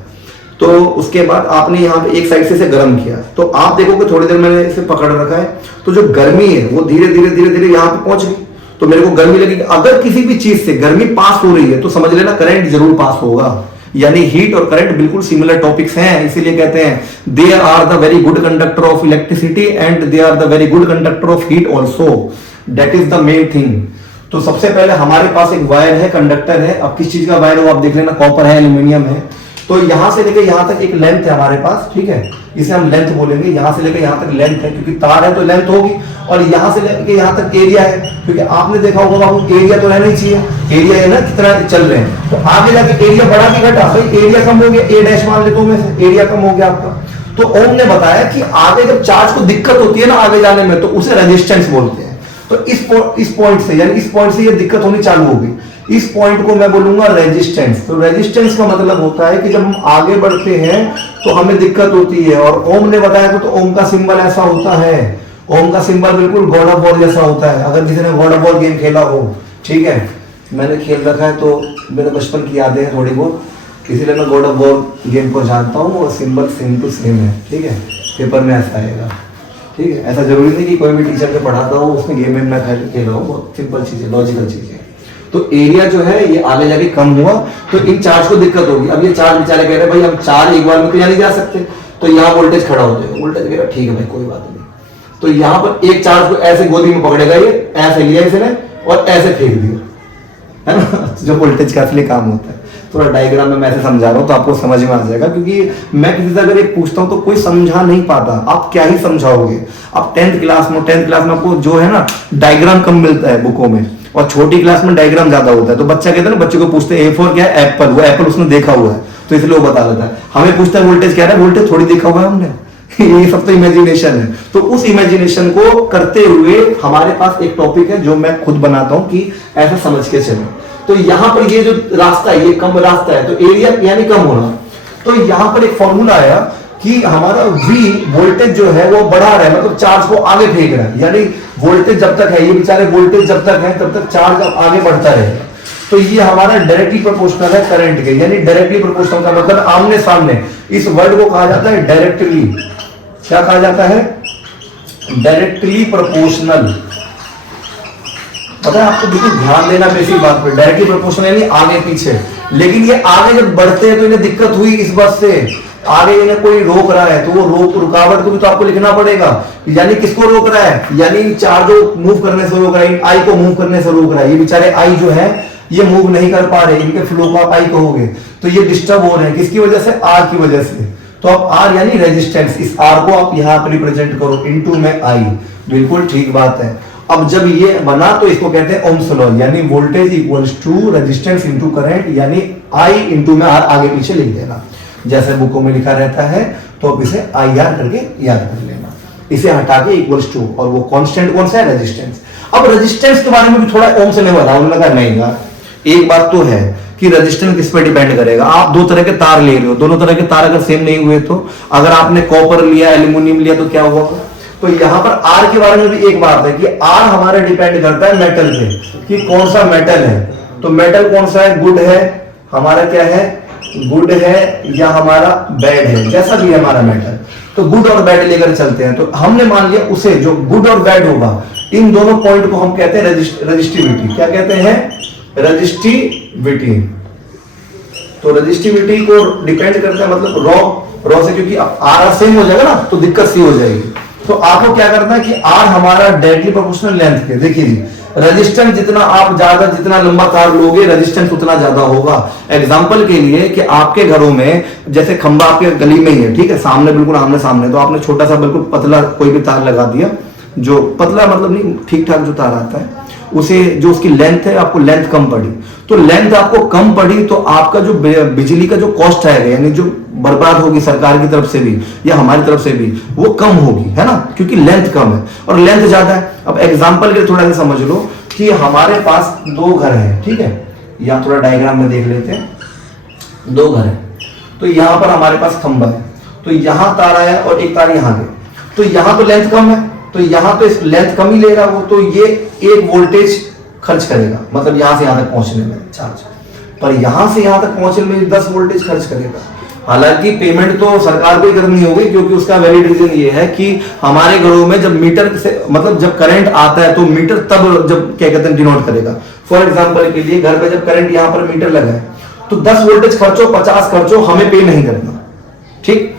तो उसके बाद आपने यहाँ पे एक साइड से इसे गर्म किया, तो आप देखोगे थोड़ी देर मैंने इसे पकड़ रखा है, तो जो गर्मी है वो धीरे धीरे यहाँ पे पहुंच गई, तो मेरे को गर्मी लगेगी। अगर किसी भी चीज से गर्मी पास हो रही है तो समझ लेना करंट जरूर पास होगा। यानी हीट और करंट बिल्कुल सिमिलर टॉपिक्स हैं, इसीलिए कहते हैं they are the very good conductor of electricity and they are the very good conductor of heat also, that is the main thing. तो सबसे पहले हमारे पास एक वायर है, कंडक्टर है। अब किस चीज का वायर हो आप देख लेना, कॉपर है, एल्यूमिनियम है। तो यहां से लेकर यहां तक एक लेंथ है हमारे पास, ठीक है, इसे हम लेंथ बोलेंगे। यहां से लेकर यहां तक लेंथ है, क्योंकि तार है तो लेंथ होगी। और यहां से लेकर यहां तक एरिया है, क्योंकि आपने देखा होगा बाबू एरिया तो रहना ही चाहिए, एरिया है ना कितना चल रहे हैं। तो आगे जाके एरिया बढ़ा कि घटा, भाई एरिया कम हो गया, ए डैश मान लेता हूं मैं से, एरिया कम हो गया आपका। तो ओम ने बताया कि आगे जब चार्ज को दिक्कत होती है ना आगे जाने में, तो उसे रेजिस्टेंस बोलते हैं। तो इस पॉइंट से, यानी इस पॉइंट से ये दिक्कत होनी चालू होगी, इस पॉइंट को मैं बोलूंगा रेजिस्टेंस। तो रेजिस्टेंस का मतलब होता है कि जब हम आगे बढ़ते हैं तो हमें दिक्कत होती है। और ओम ने बताया तो ओम का सिंबल ऐसा होता है, ओम का सिंबल बिल्कुल गॉड ऑफ वॉर जैसा होता है। अगर किसी ने गॉड ऑफ वॉर गेम खेला हो, ठीक है, मैंने खेल रखा है तो मेरे बचपन की यादें हैं थोड़ी बहुत, इसीलिए मैं गॉड ऑफ वॉर गेम को जानता हूँ। और सिंबल सेम टू सेम है, ठीक है, पेपर में ऐसा आएगा, ठीक है। ऐसा जरूरी नहीं कि कोई भी टीचर ने पढ़ाता हो उसमें गेम में मैं खेल रहा हूँ, बहुत सिंपल चीजें, लॉजिकल चीजें। तो एरिया जो है ये आगे जाके कम हुआ, तो इन चार्ज को दिक्कत होगी। अब ये चार्ज बेचारे कह रहे हैं भाई हम चार एक बार में तो यहाँ नहीं जा सकते, तो यहाँ वोल्टेज खड़ा हो जाएगा। वोल्टेज कह रहा ठीक है भाई कोई बात नहीं, तो यहाँ पर एक चार्ज को ऐसे गोदी में पकड़ेगा, ये ऐसे लिया इसने और ऐसे फेंक दिया, है ना, जो वोल्टेज का असली काम होता है। थोड़ा डायग्राम में मैं ऐसे समझा रहा हूँ तो आपको समझ में आ जाएगा, क्योंकि मैं किसी से अगर एक पूछता हूँ तो कोई समझा नहीं पाता, आप क्या ही समझाओगे। आप 10th क्लास में आपको जो है ना डायग्राम कम मिलता है बुकों में, और छोटी क्लास में डायग्राम ज्यादा होता है। तो बच्चा कहता है ना, बच्चे को पूछते हैं A4 क्या है, एप्पल, वो एप्पल उसने देखा हुआ है तो इसलिए वो बता देता है। हमें पूछता है वोल्टेज क्या है, वोल्टेज थोड़ी देखा हुआ है हमने ये सब तो इमेजिनेशन है। तो उस इमेजिनेशन को करते हुए हमारे पास एक टॉपिक है जो मैं खुद बनाता हूं कि ऐसा समझ के चलो। तो यहां पर ये जो रास्ता है ये कम रास्ता है, तो एरिया यानी कम होना। तो यहां पर एक फॉर्मूला आया कि हमारा V वोल्टेज जो है वो बढ़ा रहा है, मतलब चार्ज को आगे फेंक रहा है। यानी वोल्टेज जब तक है, ये बेचारे वोल्टेज जब तक है तब तक चार्ज आगे बढ़ता रहेगा। तो ये हमारा डायरेक्टली प्रोपोर्शनल है करंट के, यानी डायरेक्टली प्रोपोर्शनल का मतलब आमने सामने। इस वर्ड को कहा जाता है डायरेक्टली, क्या कहा जाता है, डायरेक्टली प्रोपोर्शनल। पता है आपको, बिल्कुल ध्यान देना बेसिक बात पे, डायरेक्टली प्रोपोर्शनल यानी आगे पीछे। लेकिन ये आगे जब बढ़ते हैं तो इन्हें दिक्कत हुई इस बात से, आगे इन्हें कोई रोक रहा है तो वो रुकावट को भी तो आपको लिखना पड़ेगा। यानी किसको रोक रहा है, यानी चार्ज को मूव करने से रोक रहा है, आई को मूव करने से रोक रहा है। ये बेचारे आई जो है ये मूव नहीं कर पा रहे, इनके फ्लो को आप आई कहोगे, तो ये डिस्टर्ब हो रहे हैं किसकी वजह से, आर की वजह से। तो अब आर यानी रेजिस्टेंस, इस आर को आप यहां पर रिप्रेजेंट करो, इनटू में आई, बिल्कुल ठीक बात है। अब जब ये बना तो इसको कहते हैं ओम्स लॉ, यानी voltage equals to resistance into current, यानी आई इनटू में आर आगे पीछे लिख देना, जैसे बुकों में लिखा रहता है। तो अब इसे आई आर करके याद कर लेना, इसे हटा के इक्वल्स टू, और वो कांस्टेंट कौन सा है, रेजिस्टेंस। अब रेजिस्टेंस के बारे में भी थोड़ा ओम से नहीं बताया, उन्होंने कहा नहीं यार, एक बात तो है कि रेजिस्टेंस किस पे डिपेंड करेगा। आप दो तरह के तार ले रहे हो, दोनों तरह के तार अगर सेम नहीं हुए तो, अगर आपने कॉपर लिया एल्यूमिनियम लिया तो क्या हुआ। तो यहां पर आर के बारे में भी एक बात है कि आर हमारा डिपेंड करता है मेटल पे, कि कौन सा मेटल है। तो मेटल कौन सा है, गुड है हमारा, क्या है, गुड है, या हमारा बैड है, जैसा भी है हमारा मेटल। तो गुड और बैड लेकर चलते हैं। तो हमने मान लिया उसे जो गुड और बैड होगा, इन दोनों पॉइंट को हम कहते हैं रजिस्टिविटी। क्या कहते हैं, रजिस्टिविटी। तो रेजिस्टिविटी को डिपेंड करता है, मतलब रॉ से, क्योंकि आर सेम हो जाएगा ना तो दिक्कत सी हो जाएगी। तो आपको क्या करना है कि आर हमारा डायरेक्टली प्रोपोर्शनल लेंथ के, देखिए जी रेजिस्टेंस जितना आप ज्यादा जितना लंबा तार लोगे रेजिस्टेंस उतना ज्यादा होगा। एग्जांपल के लिए कि आपके घरों में जैसे खंबा आपके गली में ही है, ठीक है, सामने बिल्कुल आमने सामने, तो आपने छोटा सा बिल्कुल पतला कोई भी तार लगा दिया, जो पतला मतलब नहीं ठीक ठाक जो तार आता है, उसे जो उसकी लेंथ है आपको लेंथ कम पड़ी, तो लेंथ आपको कम पड़ी तो आपका जो बिजली का जो कॉस्ट आएगा यानी जो बर्बाद होगी सरकार की तरफ से भी या हमारी तरफ से भी वो कम होगी, है ना, क्योंकि लेंथ कम है और लेंथ ज्यादा है। अब एग्जांपल के लिए थोड़ा सा समझ लो कि हमारे पास दो घर हैं, ठीक है, या थोड़ा डायग्राम में देख लेते हैं, दो घर है, तो यहां पर हमारे पास खंबा है, तो यहां तार आया और एक तार यहां गया, तो यहां तो लेंथ कम है, तो यहां तो इस लेंथ कम ही लेगा वो, तो ये एक वोल्टेज खर्च करेगा, मतलब यहां से यहां तक पहुंचने में चार्ज, पर यहां से यहां तक पहुंचने में 10 वोल्टेज खर्च करेगा। हालांकि पेमेंट तो सरकार को ही करनी होगी, क्योंकि उसका वैलिड रीजन ये है कि हमारे घरों में जब मीटर से मतलब जब करंट आता है तो मीटर तब जब क्या कहते हैं डिनोट करेगा। फॉर एग्जांपल के लिए घर पे जब करंट यहां पर मीटर लगा है तो 10 वोल्टेज खर्चो 50 खर्चो हमें पे नहीं करना, ठीक।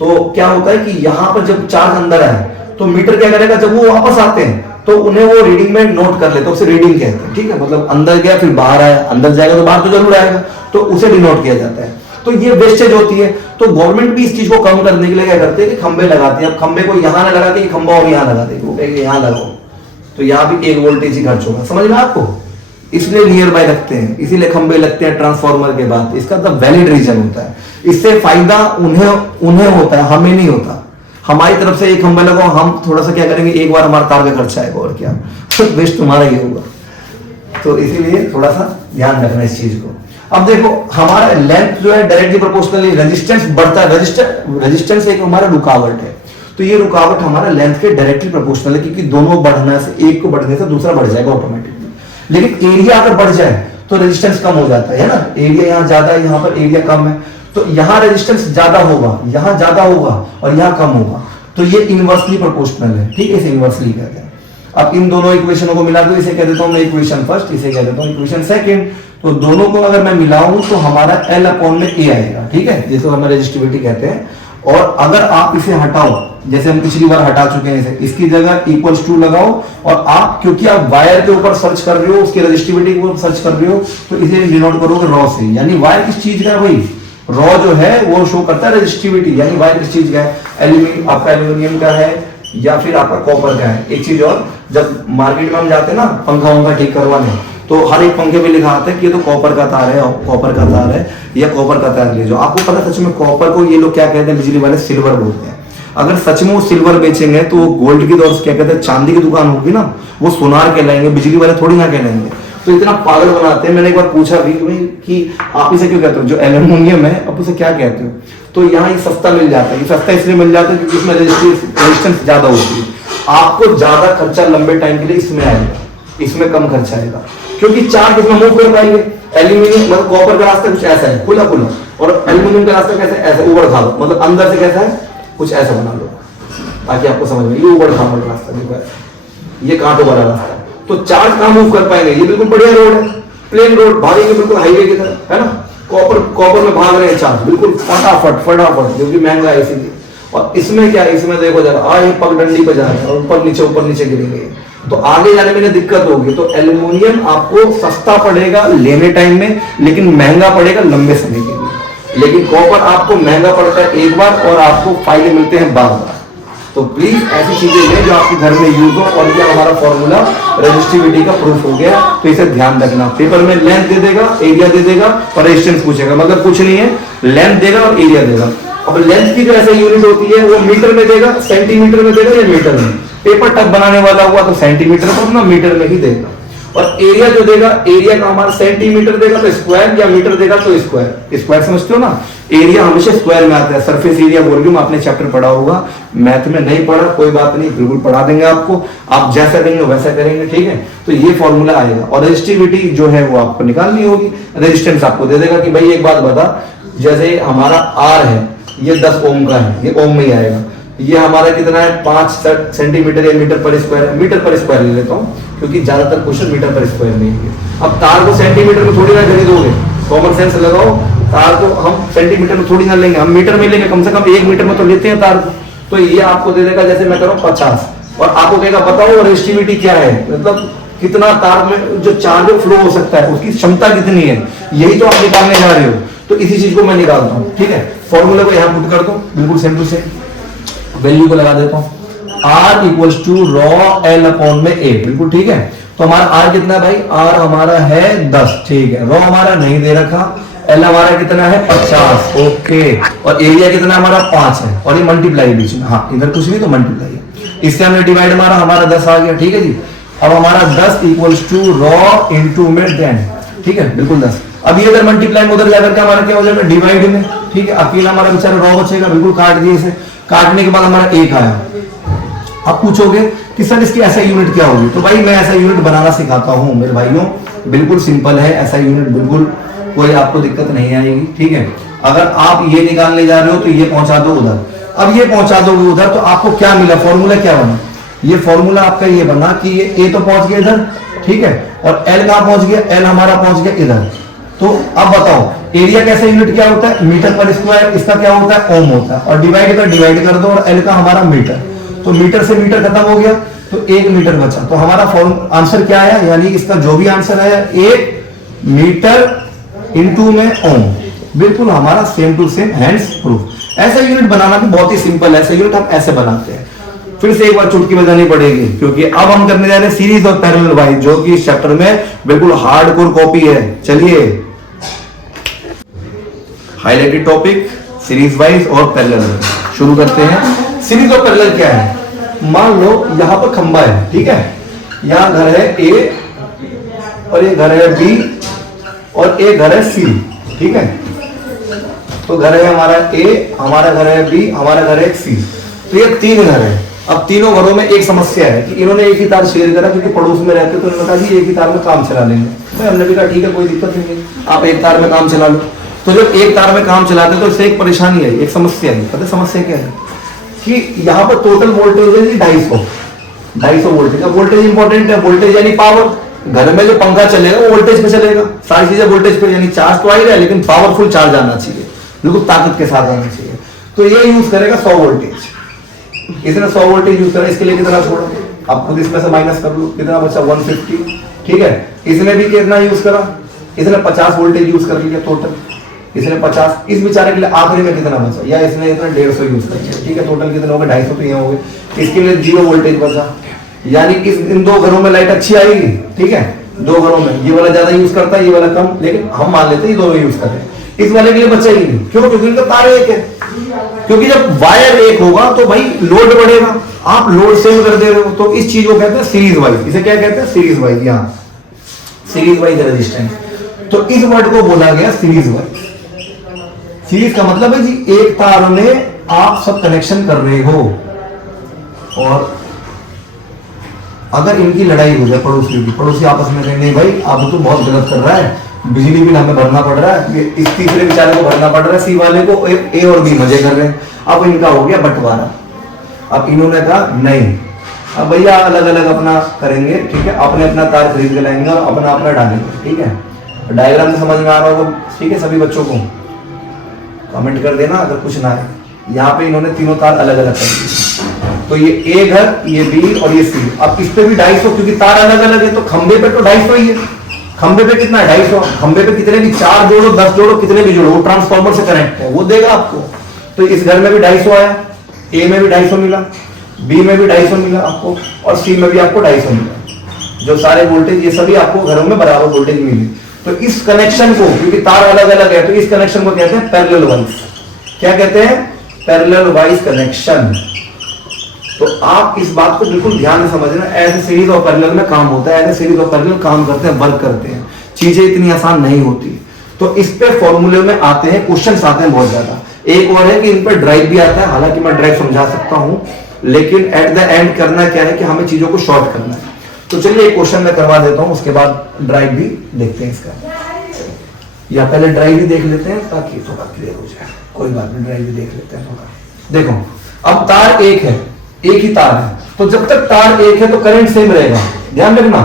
तो क्या होता है कि यहां पर जब चार्ज अंदर आए तो मीटर क्या करेगा, जब वो वापस आते हैं तो उन्हें वो रीडिंग में नोट कर लेते हैं, उसे रीडिंग कहते हैं, ठीक है, मतलब अंदर गया फिर बाहर आया, अंदर जाएगा तो बाहर तो जरूर आएगा, तो उसे डिनोट किया जाता है। तो ये वेस्टेज होती है, तो गवर्नमेंट भी इस चीज को कम करने के लिए क्या करते हैं कि खंबे लगाते हैं। अब खंबे को यहां ना लगा के खंबा और यहां लगा देंगे, वो कहेंगे यहां लगाओ, तो यहां भी एक वोल्टेज ही खर्च होगा, समझ में आपको, इसलिए नियर बाय रखते हैं, इसीलिए खंबे लगते हैं ट्रांसफार्मर के बाद, इसका तो वैलिड रीजन होता है। इससे फायदा उन्हें होता है, हमें नहीं होता। हमारी तरफ से एक खंबा लगाओ, हम थोड़ा सा क्या करेंगे, एक बार हमारा तार का खर्चा आएगा और क्या, वेस्ट तुम्हारा ही होगा। तो इसीलिए थोड़ा सा ध्यान रखना इस चीज को। अब देखो हमारा लेंथ जो है डायरेक्टली प्रोपोर्शनली रेजिस्टेंस बढ़ता है, रेजिस्टेंस एक हमारा रुकावट है, तो ये रुकावट हमारा लेंथ के डायरेक्टली प्रोपोर्शनल है, क्योंकि दोनों बढ़ने से, एक को बढ़ने से दूसरा बढ़ जाएगा ऑटोमेटिकली। लेकिन एरिया अगर बढ़ जाए तो रेजिस्टेंस कम हो जाता है ना, एरिया यहाँ ज्यादा है, यहाँ पर एरिया कम है, तो यहाँ रेजिस्टेंस ज्यादा होगा, यहाँ ज्यादा होगा और यहाँ कम होगा, तो ये इनवर्सली प्रोपोर्शनल है, ठीक है, इसे इनवर्सली कहते हैं। अब इन दोनों इक्वेशनों को मिला दो, इसे कह देता हूं मैं इक्वेशन फर्स्ट, इसे कह देता हूं इक्वेशन सेकंड। तो दोनों को अगर मैं मिलाऊं तो हमारा L अपॉन में A आएगा, ठीक है, जिसको हम रेजिस्टिविटी कहते हैं। और अगर आप इसे हटाओ, जैसे हम पिछली बार हटा चुके हैं इसे, इसकी जगह इक्वल्स टू लगाओ, और आप क्योंकि आप वायर के ऊपर सर्च कर रहे हो, उसकी रेजिस्टिविटी के ऊपर सर्च कर रहे हो, तो इसे डिनोट करोगे रॉ से, यानी वायर किस चीज का है भाई, रॉ जो है वो शो करता है रेजिस्टिविटी, यानी वायर किस चीज का है, एल्यूमिनियम, आपका एल्यूमिनियम का है या फिर आपका कॉपर का है। एक चीज और, जब मार्केट में हम जाते हैं ना पंखा वंखा ठीक करवाने, तो हर एक पंखे पे लिखा आता है कि ये तो कॉपर का तार है, कॉपर का तार है या कॉपर का तार ले जाओ। आपको पता सच में कॉपर को ये लोग क्या कहते हैं, बिजली वाले सिल्वर बोलते हैं। अगर सच में वो सिल्वर बेचेंगे तो वो गोल्ड की दौर से क्या कहते हैं, चांदी की दुकान होगी ना, वो सोनार कहलाएंगे, बिजली वाले थोड़ी ना कहलाएंगे। तो इतना पागल बनाते हैं। मैंने एक बार पूछा भी कि आप इसे क्यों कहते हो, जो एल्यूमिनियम है आप उसे क्या कहते हो, तो यहाँ ये सस्ता मिल जाता है। ये सस्ता इसलिए मिल जाता है क्योंकि इसमें रेजिस्टेंस ज्यादा होती है। आपको ज्यादा खर्चा लंबे टाइम के लिए इसमें आएगा, इसमें कम खर्चा आएगा, क्योंकि चार्ज इसमें मूव कर पाएंगे। एल्यूमिनियम मतलब कॉपर का रास्ता कुछ ऐसा है, खुला खुला, और एल्यूमिनियम का रास्ता कैसे, ऐसा ऊबड़ खाबड़, मतलब अंदर से कैसा है, कुछ ऐसा बना लो ताकि आपको समझ में, ये ऊबड़ खाबड़ रास्ता देखो, ये कांटों वाला रास्ता, तो चार्ज कहां मूव कर पाएंगे। ये बिल्कुल बढ़िया रोड है, प्लेन रोड, भागेंगे बिल्कुल हाईवे की तरह, है ना। कॉपर में भाग रहे हैं चार्ज बिल्कुल फटाफट, क्योंकि महंगा है इसीलिए। और इसमें क्या है, इसमें देखो जरा आए पगडंडी पे जा रहे हैं और ऊपर नीचे गिरेंगे, तो आगे जाने में दिक्कत होगी। तो एल्यूमिनियम आपको सस्ता पड़ेगा लेने टाइम में, लेकिन महंगा पड़ेगा लंबे समय के लिए। लेकिन कॉपर आपको महंगा पड़ता है एक बार और आपको फायदे मिलते हैं बार बार। तो प्लीज ऐसी चीजें लें जो आपके घर में यूज हो। और ये हमारा फॉर्मूला रेजिस्टिविटी का प्रूफ हो गया, तो इसे ध्यान रखना। पेपर में लेंथ दे देगा, एरिया दे देगा और रेजिस्टेंस पूछेगा, मतलब कुछ नहीं है, लेंथ देगा और एरिया देगा। अब लेंथ की जो ऐसा यूनिट होती है वो मीटर में देगा, सेंटीमीटर में देगा या मीटर में। पेपर टब बनाने वाला हुआ तो सेंटीमीटर पर ना मीटर में ही देगा। और एरिया जो देगा, एरिया का हमारा सेंटीमीटर देगा तो स्क्वायर, या मीटर देगा तो स्क्वायर। स्क्वायर समझते हो ना, एरिया हमेशा स्क्वायर में आता है। सरफेस एरिया वॉल्यूम आपने चैप्टर पढ़ा होगा, मैथ में नहीं पढ़ा कोई बात नहीं, बिल्कुल पढ़ा देंगे आपको, आप जैसा करेंगे वैसा करेंगे, ठीक है। तो ये फॉर्मूला आएगा। और रेजिस्टिविटी जो है वो आपको निकालनी होगी। रेजिस्टेंस आपको दे देगा कि भाई एक बात बता, जैसे हमारा आर है ये 10 ओम का है, ये ओम में ही आएगा। ये हमारा कितना है, 5 सेंटीमीटर या मीटर पर स्क्वायर, मीटर पर स्क्वायर ले लेता हूँ क्योंकि ज्यादातर क्वेश्चन मीटर पर स्क्वायर में है। अब तार को सेंटीमीटर में थोड़ी ना खरीदोगे, कॉमन सेंस लगाओ, तार को हम सेंटीमीटर में थोड़ी ना लेंगे, हम मीटर में लेंगे, कम से कम 1 मीटर में तो लेते हैं तार को। तो ये आपको दे देगा, जैसे मैं करूँ 50, और आपको कहेगा बताओ रेजिस्टिविटी क्या है, मतलब कितना तार में जो चार्ज फ्लो हो सकता है, उसकी क्षमता कितनी है, यही तो आप निकालने जा रहे हो। तो इसी चीज को मैं निकालता हूँ, ठीक है। फॉर्मूले को यहाँ पुट कर दो, बिल्कुल सेम टू सेम, वैल्यू को लगा देता हूँ, R equals to rho L upon में A, बिल्कुल ठीक है। तो हमारा R कितना है भाई, R हमारा है 10, ठीक है। रॉ हमारा नहीं दे रखा, L हमारा कितना है 50, ओके। और एरिया कितना हमारा 5 है, और ये मल्टीप्लाई बीच में, हाँ इधर कुछ नहीं तो मल्टीप्लाई है, इससे हमने डिवाइड मारा, हमारा 10 आ गया, ठीक है जी। अब हमारा 10 इक्वल्स टू रॉ इंटू में 10, ठीक है, बिल्कुल 10। अब ये अगर मल्टीप्लाई में उधर जाकर के हमारा क्या हो जाएगा, डिवाइड में, ठीक है। अकेला हमारा बेचारा रॉ बचेगा, बिल्कुल काट दिए इसे, काटने के बाद हमारा 1 आया। अब पूछोगे कि सर इसकी ऐसा यूनिट क्या होगी, तो भाई मैं ऐसा यूनिट बनाना सिखाता हूं मेरे भाइयों, बिल्कुल सिंपल है ऐसा यूनिट, बिल्कुल कोई आपको दिक्कत नहीं आएगी, ठीक है। अगर आप ये निकालने जा रहे हो तो ये पहुंचा दो उधर, अब ये पहुंचा दोगे उधर, तो आपको क्या मिला, फॉर्मूला क्या बना, ये फॉर्मूला आपका ये बना कि ये A तो पहुंच गया इधर, ठीक है, और L कहां पहुंच गया, L हमारा पहुंच गया इधर। तो अब बताओ एरिया कैसे यूनिट क्या होता है, मीटर पर स्क्वायर, इसका क्या होता है, ओम होता है, और डिवाइड कर दो, और L का हमारा मीटर, तो मीटर से मीटर खत्म हो गया, तो 1 मीटर बचा। तो हमारा आंसर क्या है, यानी इसका जो भी आंसर है 1 मीटर इंटू में ओम, बिल्कुल हमारा same to same, hence proved. ऐसा यूनिट बनाना भी बहुत ही सिंपल है, ऐसा यूनिट हम ऐसे बनाते हैं। फिर से एक बार चुटकी बजानी पड़ेगी, क्योंकि अब हम करने जा रहे हैं सीरीज और पैरेलल वाइज, जो कि इस चैप्टर में बिल्कुल हार्डकोर कॉपी है। चलिए, हाईलाइटेड टॉपिक सीरीज वाइज और पैरेलल शुरू करते हैं। सीरीज और पैरेलल क्या है, मान लो यहां पर खंबा है, ठीक है, यहां घर है A और ये घर है B और एक घर है C, ठीक है। तो घर है हमारा A, हमारा घर है B, हमारा घर है C, तो ये 3 घर है। अब तीनों घरों में एक समस्या है कि इन्होंने एक ही तार शेयर करा, क्योंकि पड़ोस में रहते, तो इन्होंने कहा जी एक ही तार में काम चला लेंगे। तो हमने भी कहा ठीक है, कोई दिक्कत नहीं है, आप एक तार में काम चला लो। तो जब एक तार में काम चलाते हैं तो इससे एक परेशानी है, एक समस्या है। पता है समस्या क्या है, कि यहाँ पर टोटल वोल्टेज है 250 वोल्टेज। अब वोल्टेज इंपॉर्टेंट है, वोल्टेज यानी पावर। घर में जो पंखा चलेगा वो वोल्टेज पे चलेगा, सारी चीजें वोल्टेज पे, यानी चार्ज तो आ ही रहा है लेकिन पावरफुल चार्ज आना चाहिए, बिल्कुल ताकत के साथ आना चाहिए। तो ये यूज करेगा 100 वोल्टेज, इसने 100 वोल्टेज यूज करा, इसके लिए कितना छोड़ा, आप खुद इसमें से माइनस कर लो, कितना बचा 150, ठीक है। इसने भी कितना यूज करा, इसने 50 वोल्टेज यूज कर लिया टोटल, इसने 50, इस बेचारे के लिए आखिरी में कितना बचा, या इसने इतना 150 यूज कर लिया, ठीक है। टोटल कितना हो गया, 250 तो ये हो गए। इसके लिए 0 वोल्टेज बचा, यानी इन 2 घरों में लाइट अच्छी आएगी, ठीक है। 2 घरों में ये वाला ज्यादा यूज करता है, ये वाला कम, लेकिन हम मान लेते हैं ये दोनों यूज कर रहे हैं। इस वाले के लिए बचा ही नहीं, क्यों, क्योंकि इनका तार एक है। क्योंकि जब वायर एक होगा तो भाई लोड बढ़ेगा, आप लोड सेव कर दे रहे हो, तो इस चीज को कहते हैं सीरीज वाइज। इसे क्या कहते हैं, सीरीज वाइज, यहाँ सीरीज वाइज रेजिस्टेंस। तो इस वर्ड को बोला गया सीरीज वाइज। सीरीज का मतलब है जी एक तार में आप सब कनेक्शन कर रहे हो, और अगर इनकी लड़ाई हो जाए पड़ोसियों की, पड़ोसी आपस में कहें नहीं भाई आप तो बहुत गलत कर रहा है, बिजली बिल हमें भरना पड़ रहा है, इस तीसरे बेचारे को भरना पड़ रहा है, सी वाले को ए और बी मजे कर रहे हैं। अब इनका हो गया बंटवारा। अब इन्होंने कहा नहीं, अब भैया अलग अलग अपना करेंगे, ठीक है, अपने अपना तार खरीद के लाएंगे और अपना अपना डालेंगे, ठीक है। डायग्राम से समझ में आ रहा होगा, ठीक है, सभी बच्चों को कमेंट कर देना अगर कुछ ना है। यहाँ पे इन्होंने तीनों तार अलग अलग कर दिए, तो ये ए घर, ये बी और ये सी। अब इस पे भी 250, क्योंकि तार अलग अलग है, तो खंबे पे तो 250 ही है। खंबे पे कितना है, 250। खंबे पे कितने भी 4 जोड़ो, 10 जोड़ो, कितने भी जोड़ो, वो ट्रांसफार्मर से कनेक्ट है, वो देगा आपको। तो इस घर में भी 250 आया, ए में भी 250 मिला, बी में भी 250 मिला आपको, और सी में भी आपको 250 मिला। जो सारे वोल्टेज ये सभी आपको घरों में बराबर वोल्टेज मिली। तो इस कनेक्शन को, क्योंकि तार अलग अलग है, तो इस कनेक्शन को कहते हैं पैरेलल वाइज। क्या कहते हैं, पैरेलल वाइज कनेक्शन। तो आप इस बात को बिल्कुल ध्यान से समझना, ऐसे सीरीज और पैरेलल में काम होता है, ऐसे सीरीज और पैरेलल काम करते हैं, वर्क करते हैं, चीजें इतनी आसान नहीं होती। तो इस पे फॉर्मूले में आते हैं, क्वेश्चंस आते हैं बहुत ज्यादा। एक और है कि इन पर ड्राइव भी आता है, हालांकि मैं ड्राइव समझा सकता हूं, लेकिन एट द एंड करना क्या है कि हमें चीजों को शॉर्ट करना है। तो चलिए एक क्वेश्चन मैं करवा देता हूं, उसके बाद ड्राइव भी देखते हैं इसका, या पहले ड्राइव भी देख लेते हैं ताकि थोड़ा क्लियर हो जाए। कोई बात नहीं, ड्राइव भी देख लेते हैं थोड़ा। देखो अब तार एक है, एक ही तार है, तो जब तक तार एक है तो करंट सेम रहेगा, ध्यान रखना।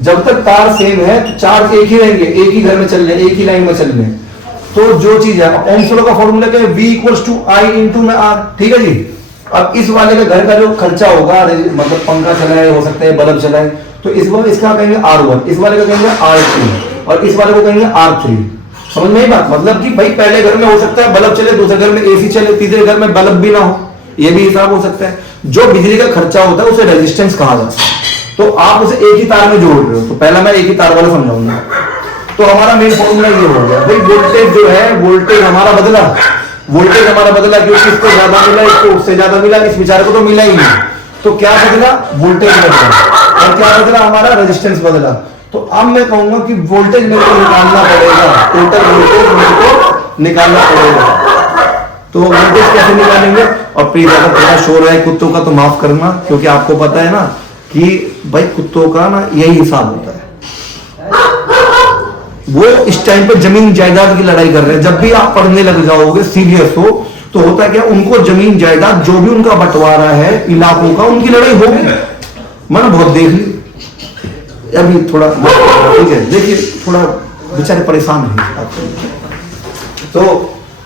जब तक तार सेम है तो चार्ज एक ही रहेंगे, एक ही घर में चल रहे, एक ही लाइन में चल रहे। तो जो चीज है, ओम्स लॉ का फॉर्मूला क्या है, V equals to I into में R, ठीक है जी। अब इस वाले का घर का जो खर्चा होगा, मतलब पंखा चलाए, हो सकता है बल्ब चलाए, तो इस वाले इसका कहेंगे R1, इस वाले का कहेंगे R2 और इस वाले को कहेंगे R3। समझ में आई बात? मतलब कि भाई पहले घर में हो सकता है बल्ब चले, दूसरे घर में एसी चले, तीसरे घर में बल्ब भी ना हो, ये भी हिसाब हो सकता है। जो बिजली का खर्चा होता है उसे रेजिस्टेंस कहा जाता है। तो आप उसे एक ही तार में जोड़ रहे हो, तो पहला मैं एक ही तार वाला समझाऊंगा। तो हमारा मेन फॉर्मूला ये हो गया भाई, वोल्टेज जो है, वोल्टेज हमारा बदला, वोल्टेज हमारा बदला क्योंकि इसको ज्यादा मिला, इसको उससे ज्यादा मिला, इस बेचारे को तो मिला ही नहीं। तो क्या बदला? वोल्टेज बदला। और क्या बदला? हमारा रेजिस्टेंस बदला। तो अब मैं कहूंगा कि वोल्टेज मेरे को निकालना पड़ेगा, टोटल वोल्टेज मेरे को निकालना पड़ेगा। तो वोल्टेज कैसे निकालेंगे? और प्लीज अगर थोड़ा शोर है कुत्तों का तो माफ करना, क्योंकि आपको पता है ना कि भाई कुत्तों का ना यही हिसाब होता है, वो इस टाइम पे जमीन जायदाद की लड़ाई कर रहे हैं। जब भी आप पढ़ने लग जाओगे, सीरियस हो, तो होता क्या, उनको जमीन जायदाद जो भी उनका बंटवारा है इलाकों का, उनकी लड़ाई होगी। मैंने बहुत देख ली अभी, थोड़ा ठीक है, देखिए थोड़ा बेचारे परेशान है। तो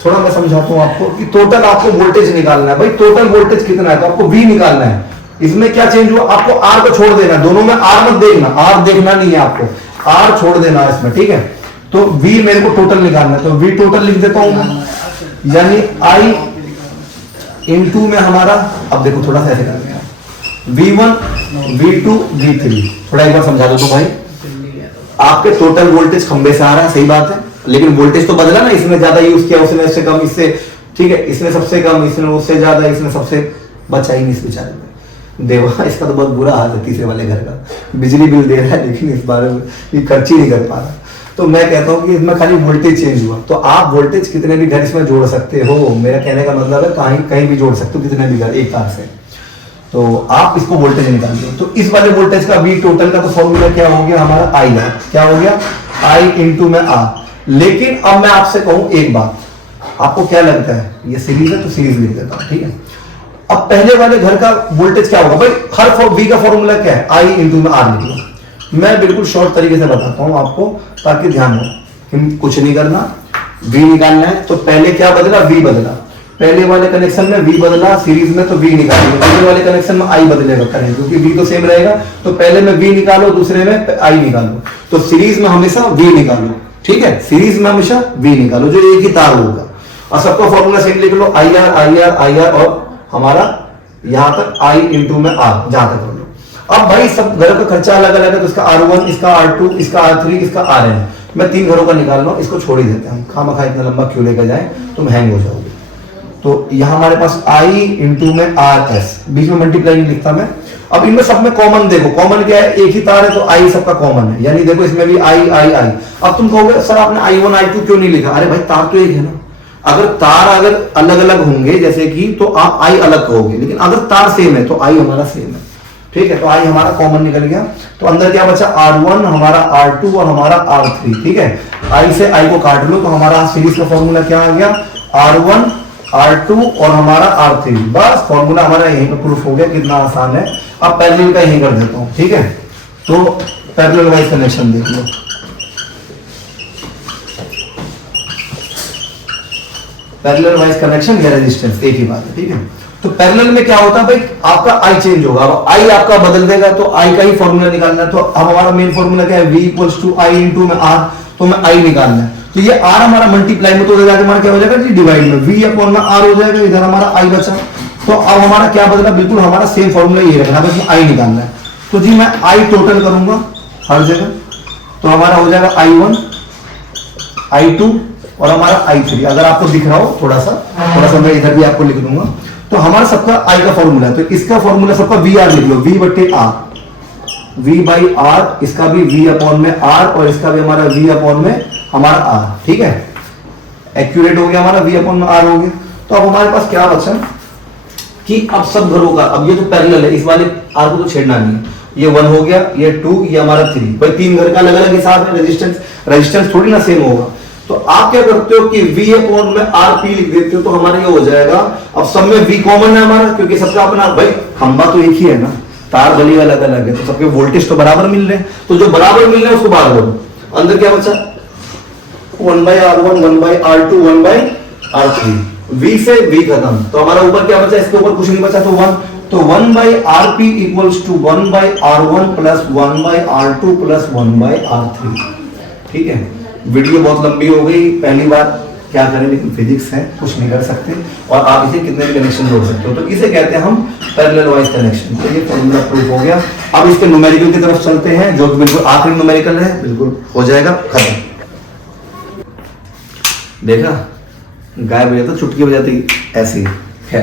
थोड़ा मैं समझाता हूं आपको कि टोटल आपको वोल्टेज निकालना है। भाई टोटल वोल्टेज कितना है, तो आपको V निकालना है। इसमें क्या चेंज हुआ, आपको R को छोड़ देना, दोनों में R मत देखना, R देखना नहीं है आपको, R छोड़ देना है इसमें, ठीक है। तो V मेरे को टोटल निकालना है, तो V टोटल लिख देता हूं मैं, यानी I इंटू में हमारा, अब देखो थोड़ा सा ऐसे करते हैं, V1 V2 V3। थोड़ा एक बार समझा दो तो भाई, आपके टोटल वोल्टेज खंबे से आ रहा है, सही बात है, लेकिन वोल्टेज तो बदला ना, इसमें ज्यादा यूज किया, उसने इससे कम, इससे ठीक है, इसने सबसे कम, इसने उससे ज्यादा, इसने सबसे बचा ही नहीं इस बेचारे में। देवा, इसका तो बहुत बुरा हाल है तीसरे वाले घर का, बिजली बिल दे रहा है लेकिन इस बारे में ये खर्च ही नहीं कर पा रहा। तो मैं कहता हूँ कि इसमें खाली वोल्टेज चेंज हुआ, तो आप वोल्टेज कितने भी घर इसमें जोड़ सकते हो। मेरा कहने का मतलब है कहीं कहीं भी जोड़ सकते हो, कितने भी घर एक तार से। तो आप इसको वोल्टेज निकाल दो। तो इस वाले वोल्टेज का V टोटल का तो फॉर्मूला क्या हो गया हमारा, I है, क्या हो गया, I इंटू में R। लेकिन अब मैं आपसे कहूं एक बात, आपको क्या लगता है, ये सीरीज है तो सीरीज लिख देता हूं, ठीक है। अब पहले वाले घर का वोल्टेज क्या होगा भाई, हर V का फॉर्मूला क्या है, I इंटू में R लिख लो। मैं बिल्कुल शॉर्ट तरीके से बताता हूं आपको, ताकि ध्यान हो कि कुछ नहीं करना, V निकालना है। तो पहले क्या बदला, V बदला, पहले वाले कनेक्शन में V बदला, सीरीज में तो V निकालेंगे, दूसरे वाले कनेक्शन में I बदलेगा करेंगे, क्योंकि V तो सेम रहेगा। तो पहले में V निकालो, दूसरे में I निकालो। तो सीरीज में हमेशा V निकालो, ठीक है, सीरीज में हमेशा V निकालो, जो एक ही तार होगा। और सबका फॉर्मूला सेम लिख लो, IR और हमारा यहां तक I इंटू में R, जहां तक कर लो। अब भाई सब घरों का खर्चा अलग अलग है, तो इसका R1, इसका R2, इसका R3, इसका RN। मैं 3 घरों का निकाल रहा हूं, इसको छोड़ ही देते हैं, खामखा इतना लंबा क्यों लेकर जाए, तुम हैंग हो जाओगे। तो यहां हमारे पास I इंटू में RS, बीच में मल्टीप्लाई नहीं लिखता मैं। अब इनमें सब में कॉमन देखो, कॉमन क्या है, एक ही तार है तो I सबका कॉमन है, यानी देखो इसमें भी I। अब तुम कहोगे सर आपने I1 I2 क्यों नहीं लिखा, अरे भाई तार तो एक है ना। अगर तार अगर अलग अलग होंगे जैसे कि, तो आप I अलग कहोगे, लेकिन अगर तार सेम है तो I हमारा सेम है, ठीक है। तो I हमारा कॉमन निकल गया। तो अंदर क्या बचा, R1 हमारा, R2 और हमारा R3, ठीक है। I से I को काट लो, तो हमारा सीरीज का फॉर्मूला क्या आ गया, R1 R2 और हमारा R3। बस फॉर्मूला हमारा यहीं पे प्रूफ हो गया, कितना आसान है। अब पैरेलल का यहीं कर देता हूं, ठीक है। तो पैरेलल वाइज कनेक्शन देख लो, पैरेलल वाइज कनेक्शन या रेजिस्टेंस एक ही बात है, ठीक है। तो पैरेलल में क्या होता है भाई, आपका I चेंज होगा, अब I आपका बदल देगा, तो I का ही फॉर्मूला निकालना है। तो अब हमारा मेन फॉर्मूला क्या है, V equals to I into में R, तो मैं I निकालना है। तो ये R हमारा मल्टीप्लाई में, तो उधर जाके हमारा क्या हो जाएगा जी, डिवाइड में, V अपॉन में R हो जाएगा, इधर हमारा I बचा। तो अब हमारा क्या बदला, बिल्कुल हमारा सेम फॉर्मूला ये रखना, बस I निकालना है। तो जी मैं I टोटल करूंगा हर जगह, तो हमारा हो जाएगा I1 I2 और हमारा I3। अगर आपको दिख रहा हो थोड़ा सा मैं इधर भी आपको लिख दूंगा। तो हमारा सबका I का फॉर्मूला है, तो इसका फॉर्मूला सबका VR लिख लो, V बटे R, V बाई R, इसका भी V अपॉन में R और इसका भी हमारा V अपॉन में हमारा R, ठीक है। एक्यूरेट हो गया हमारा, V अपॉन में R हो गया। तो अब हमारे पास क्या बचा कि अब सब घरों का, अब ये जो पैरेलल है इस वाले R को तो छेड़ना नहीं है, ये 1 हो गया, ये 2, ये हमारा 3। भाई 3 घर का अलग अलग हिसाब है, रेजिस्टेंस थोड़ी ना सेम होगा। तो आप क्या करते हो कि V अपॉन में RP लिख देते हो, तो हमारा ये हो जाएगा। अब सब में V कॉमन है हमारा, क्योंकि सबका अपना, भाई खंबा तो एक ही है ना, तार गली अलग अलग है, तो सबके वोल्टेज तो बराबर मिल रहे हैं। तो जो बराबर मिल रहे हैं उसको बाहर करो, अंदर क्या बचा 1/R1, 1/R2, 1/R3, V से V खत्म, तो हमारा ऊपर क्या बचा, इसके ऊपर कुछ नहीं बचा, तो 1, तो 1/RP equals to 1/R1 plus 1/R2 plus 1/R3। ठीक है, वीडियो बहुत लंबी हो गई, पहली बार क्या करें, लेकिन फिजिक्स है, कुछ नहीं कर सकते, और आप इसे कितने भी कनेक्शन जोड़ सकते हो, तो इसे कहते हैं हम पैरेलल वाइज कनेक्शन। तो ये फॉर्मूला प्रूफ हो गया। अब इसके न्यूमेरिकल की तरफ चलते हैं, जो कि बिल्कुल आखिरी न्यूमेरिकल है, बिल्कुल हो जाएगा खत्म। देखा, गायब हो जाता, चुटकी हो जाती, ऐसी है।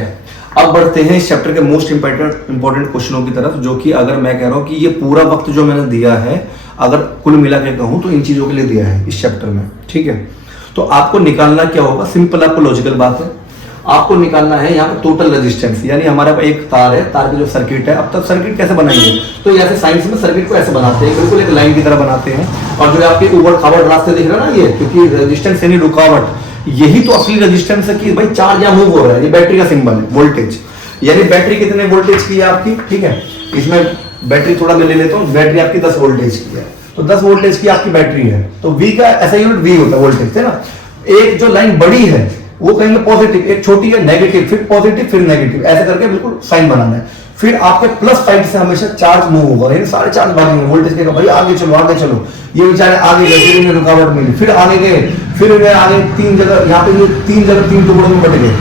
अब बढ़ते हैं इस चैप्टर के मोस्ट इंपॉर्टेंट क्वेश्चनों की तरफ, जो कि अगर मैं कह रहा हूं कि ये पूरा वक्त जो मैंने दिया है, अगर कुल मिला के कहूं तो इन चीजों के लिए दिया है इस चैप्टर में। ठीक है, तो आपको निकालना क्या होगा, सिंपल, आपको लॉजिकल बात है, आपको निकालना है यहाँ पे टोटल रेजिस्टेंस, यानी हमारे पास एक तार है, तार की जो सर्किट है। अब तक सर्किट कैसे बनाएंगे, तो ऐसे साइंस में सर्किट को ऐसे बनाते हैं, बिल्कुल एक लाइन की तरह बनाते हैं, और जो आपके ऊबड़ खाबड़ रास्ते दिख रहे हैं ना, ये क्योंकि रेजिस्टेंस यानी रुकावट, यही तो असली रेजिस्टेंस है कि भाई चार्ज यहाँ मूव हो रहा है। ये बैटरी का सिंबल है, वोल्टेज, यानी बैटरी कितने वोल्टेज की है आपकी। ठीक है, इसमें बैटरी थोड़ा मैं ले लेता हूँ, बैटरी आपकी 10 वोल्टेज की है, तो 10 वोल्टेज की आपकी बैटरी है, तो V का ऐसा यूनिट V होता है, वोल्टेज है ना। एक जो लाइन बड़ी है वो कहेंगे पॉजिटिव, एक छोटी है नेगेटिव, फिर पॉजिटिव, फिर नेगेटिव, ऐसे करके बिल्कुल साइन बनाना है। फिर आपके प्लस साइड से हमेशा चार्ज मूव होगा, यानी सारे चार्ज भागेंगे, वोल्टेज के भाई आगे चलो आगे चलो, ये बेचारे आगे गए, फिर इन्हें रुकावट मिली, फिर आगे गए, फिर इन्हें आगे 3 जगह, यहाँ पे ये 3 जगह 3 टुकड़ों में बट गए,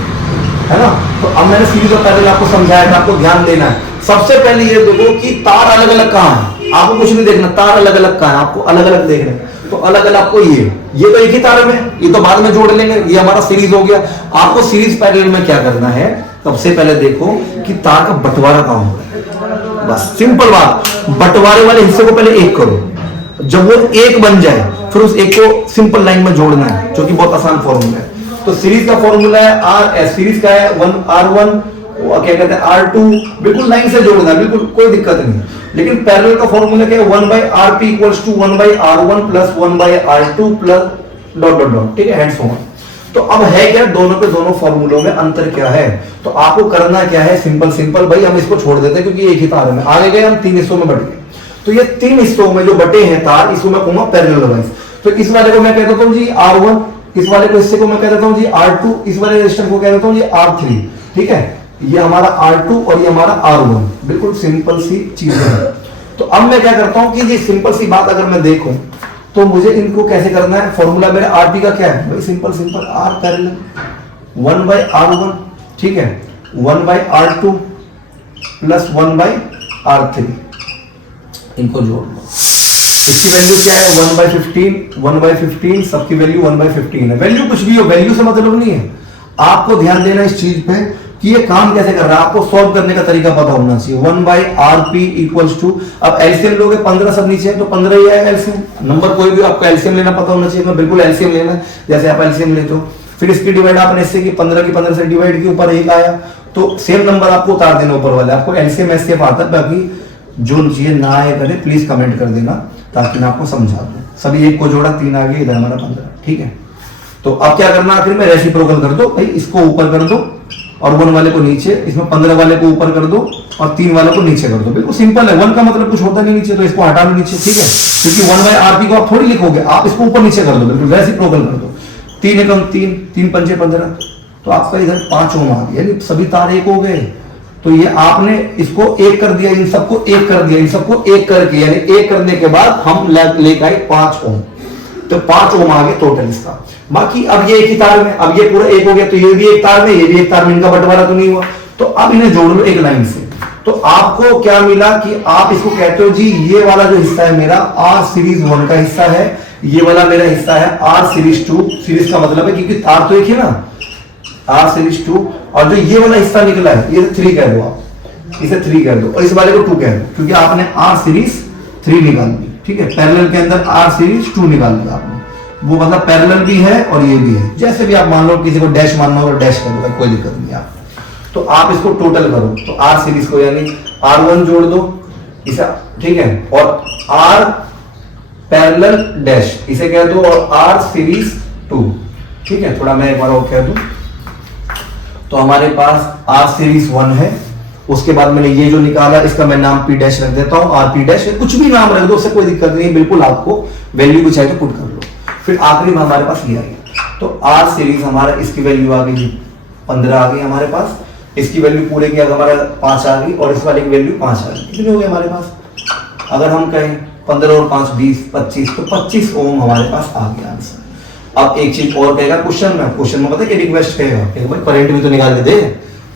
है ना। तो अब मैंने सीरीज और पैरेलल आपको समझाया था, आपको ध्यान देना है। सबसे पहले ये देखो कि तार अलग अलग कहाँ है, आपको कुछ नहीं देखना, तार अलग अलग कहाँ है, आपको अलग अलग देखना है। तो अलग अलग आपको ये तो एक ही तार में, ये तो बाद में जोड़ लेंगे, ये हमारा सीरीज हो गया। आपको सीरीज पैरेलल में क्या करना है, सबसे पहले देखो कि तार का बंटवारा कहाँ हो रहा है, बस सिंपल बात। बंटवारे वाले हिस्से को पहले एक करो, जब वो एक बन जाए फिर उस एक को सिंपल लाइन में जोड़ना है, जो कि बहुत आसान फॉर्मूला है। तो सीरीज का फॉर्मूला है R, सीरीज का है 1R1, क्या कहते हैं R2, बिल्कुल लाइन से जोड़ना है, बिल्कुल कोई दिक्कत नहीं। लेकिन पैरेलल का फॉर्मूला क्या है, 1/RP equals to 1/R1 plus 1/R2 plus dot dot dot. ठीक है, हैंड्स ऑन। तो अब है क्या, दोनों के दोनों फॉर्मूलों में अंतर क्या है, तो आपको करना क्या है, सिंपल भाई, हम इसको छोड़ देते हैं क्योंकि एक ही तार है। आगे गए हम 3 हिस्सों में बट गए, तो ये 3 हिस्सों में जो बटे हैं तार, इसको मैं कहूंगा पैरेलल वाइज। तो इस वाले को मैं कह देता हूं जी R1, इस वाले को हिस्से को मैं कह देता हूं जी R2, इस वाले रेजिस्टेंस को कह देता हूं जी R3। ठीक है, ये हमारा R2 और ये हमारा R1, बिल्कुल सिंपल सी चीज है। तो अब मैं क्या करता हूं कि ये सिंपल सी बात अगर मैं देखूं तो मुझे इनको कैसे करना है, फॉर्मूला मेरे RP का क्या है भाई, सिंपल R पैरेलल 1/R1, ठीक है, 1/R2 प्लस 1/R3, इनको जोड़ लो। इसकी वैल्यू क्या है, 1/15, सबकी वैल्यू 1/15 है। वैल्यू कुछ भी हो, वैल्यू से मतलब नहीं है, आपको ध्यान देना इस चीज पे कि ये काम कैसे कर रहा है, आपको सॉल्व करने का तरीका पता होना चाहिए। 1/RP इक्वल्स टू, अब एलसीएम लोगे 15 सब नीचे है तो 15 ही आएगा एलसीएम। नंबर कोई भी आपको एलसीएम लेना पता होना चाहिए, मैं बिल्कुल एलसीएम लेना है, जैसे आप एलसीएम लेते हो। फिर इसकी डिवाइड आपने इससे की 15 की 15 से डिवाइड की, ऊपर 1 आया, तो सेम नंबर आपको उतार देना ऊपर वाले। आपको एलसीएम एससीएफ आता है, बाकी जो चीजें ना आए करे प्लीज कमेंट कर देना ताकि मैं आपको समझा दूं। सभी 1 को जोड़ा 3 आ गए, इधर हमारा 15। ठीक है, तो अब क्या करना, आखिर में रेसिप्रोकल कर दो भाई, इसको ऊपर कर दो और 1 वाले को नीचे, इसमें 15 वाले को ऊपर कर दो और 3 वाले को नीचे कर दो। बिल्कुल सिंपल है, 1 का मतलब कुछ होता नहीं नीचे, तो इसको हटा लो नीचे। ठीक है, क्योंकि 1/RP को आप थोड़ी लिखोगे, आप इसको ऊपर नीचे कर दो, बिल्कुल रेसिप्रोकल कर दो। 3 एकम 3, 3 पंचे 15, तो आपका इधर 5 ओम आ गया, यानी सभी तार 1 हो गए। तो ये आपने इसको 1 कर दिया, इन सबको 1 कर दिया, इन सबको 1 करके, यानी 1 करने के बाद हम लेकर आए 5 ओम, तो 5 ओम आ गए टोटल इसका। बाकी अब ये एक ही तार में, अब ये पूरा 1 हो गया, तो ये भी एक तार में, ये भी एक तार में, इनका बंटवारा तो नहीं हुआ। तो अब इन्हें जोड़ लो एक लाइन से, तो आपको क्या मिला कि आप इसको कहते हो जी, ये वाला जो हिस्सा है मेरा R सीरीज 1 का हिस्सा है, ये वाला मेरा हिस्सा है R सीरीज 2। सीरीज का मतलब है क्योंकि तार तो एक ही ना, R सीरीज 2, और जो ये वाला हिस्सा निकला है ये 3 कह दो, आप इसे 3 कह दो, और इस वाले को 2 कह दो, क्योंकि आपने R सीरीज 3 निकाल दी। ठीक है, पैरेलल के अंदर R सीरीज 2 निकाल दिया आपने, वो मतलब पैरेलल भी है और ये भी है, जैसे भी आप मान लो, किसी को डैश मानना हो डैश कर दो, कोई दिक्कत नहीं आप। तो आप इसको टोटल करो, तो R सीरीज को यानी R1 जोड़ दो इसे, ठीक है, और R पैरेलल डैश इसे कह दो, और R सीरीज 2। ठीक है, थोड़ा मैं एक बार और कह दूं, तो हमारे पास R सीरीज 1 है, उसके बाद मैंने ये जो निकाला इसका मैं नाम P डैश रख देता हूं, RP डैश, कुछ भी नाम रख दो, उससे कोई दिक्कत नहीं है, बिल्कुल आपको वैल्यू भी चाहिए तो पुट कर लो। फिर आखिरी में हमारे पास ये आ गया। तो आर सीरीज हमारा इसकी वैल्यू आ गई 15 आ गई हमारे पास, इसकी वैल्यू पूरे की हमारा 5 आ गई और इस वाले की वैल्यू 5 आ गई। कितने हो गए हमारे पास? अगर हम कहें 15 और 5 20 25, तो 25 ओम हमारे पास आ गया आंसर। अब एक चीज और कहेगा क्वेश्चन में पता है कि रिक्वेस्ट कहेगा कि भाई करंट भी तो निकाल के दे।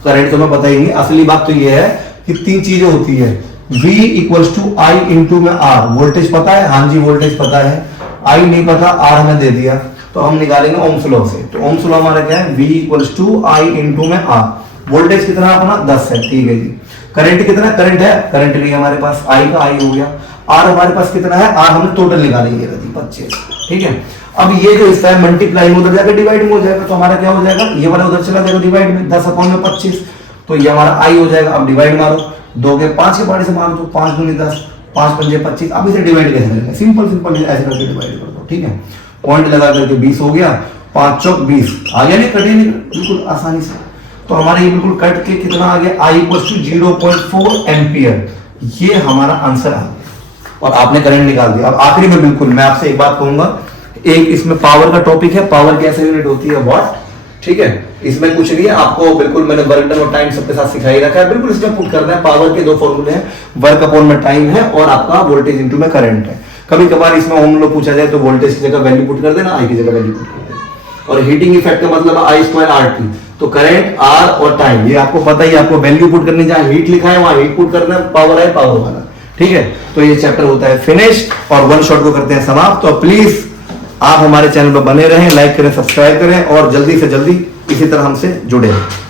करंट तो मैं पता ही नहीं। असली बात तो ये है कि 3 चीजें होती है, V equals to I into में आर। वोल्टेज पता है? हाँ जी वोल्टेज पता है। आई नहीं पता, आर हमें दे दिया, तो हम निकालेंगे ओम्स लॉ से। तो ओम्स लॉ हमारा क्या है? V equals to I into में आर। वोल्टेज कितना अपना 10 है, ठीक है जी। करंट कितना? करंट है, करंट नहीं है हमारे पास, आई का आई हो गया। आर हमारे पास कितना है? आर हमने टोटल निकालेंगे 25, ठीक है। अब ये जो हिस्सा है मल्टीप्लाई में उधर जाकर डिवाइड में हो जाएगा, तो हमारा क्या हो जाएगा? ये वाला उधर चला जाएगा डिवाइड में, 10 अपॉन में 25, तो ये हमारा आई हो जाएगा। अब डिवाइड मारो, 2 के 5 के पार्ट से मारो, तो 5 दूनी 10, 5 पंजे 25। अब इसे डिवाइड कैसे करेंगे? सिंपल ऐसे करके डिवाइड कर दो, ठीक है। पॉइंट लगा करके 20 हो गया, 5 चौक 20 आ गया, नहीं कटे नहीं, बिल्कुल आसानी से। तो हमारे ये बिल्कुल कट के कितना आ गया? I equals to 0.4 ampere. ये हमारा आंसर आ गया और आपने करंट निकाल दिया। अब आखिरी में बिल्कुल मैं आपसे एक बात कहूंगा, एक इसमें पावर का टॉपिक है, पावर कैसे यूनिट होती है? वाट, ठीक है। इसमें कुछ नहीं है, आपको बिल्कुल मैंने वर्क डन और टाइम सबके साथ सिखाई रखा है। बिल्कुल इसमें पुट करना है। पावर के 2 फॉर्मूले हैं, वर्क अपॉन में टाइम है और आपका वोल्टेज इनटू में करंट है। कभी कभार इसमें ओम लॉ पूछा जाए तो वोल्टेज की जगह वैल्यू पुट कर देना, आई की जगह वैल्यू पुट कर देना। और हीटिंग इफेक्ट का मतलब आई स्क्वायर आर टी। तो करंट, आर और टाइम, ये आपको पता ही, आपको वैल्यू पुट करनी, जहां हीट लिखा है वहां हीट पुट करना है, पावर है पावर वाला, ठीक है। तो ये चैप्टर होता है फिनिश और वन शॉट को करते हैं समाप्त। तो प्लीज आप हमारे चैनल पर बने रहें, लाइक करें, सब्सक्राइब करें और जल्दी से जल्दी इसी तरह हमसे जुड़े रहें।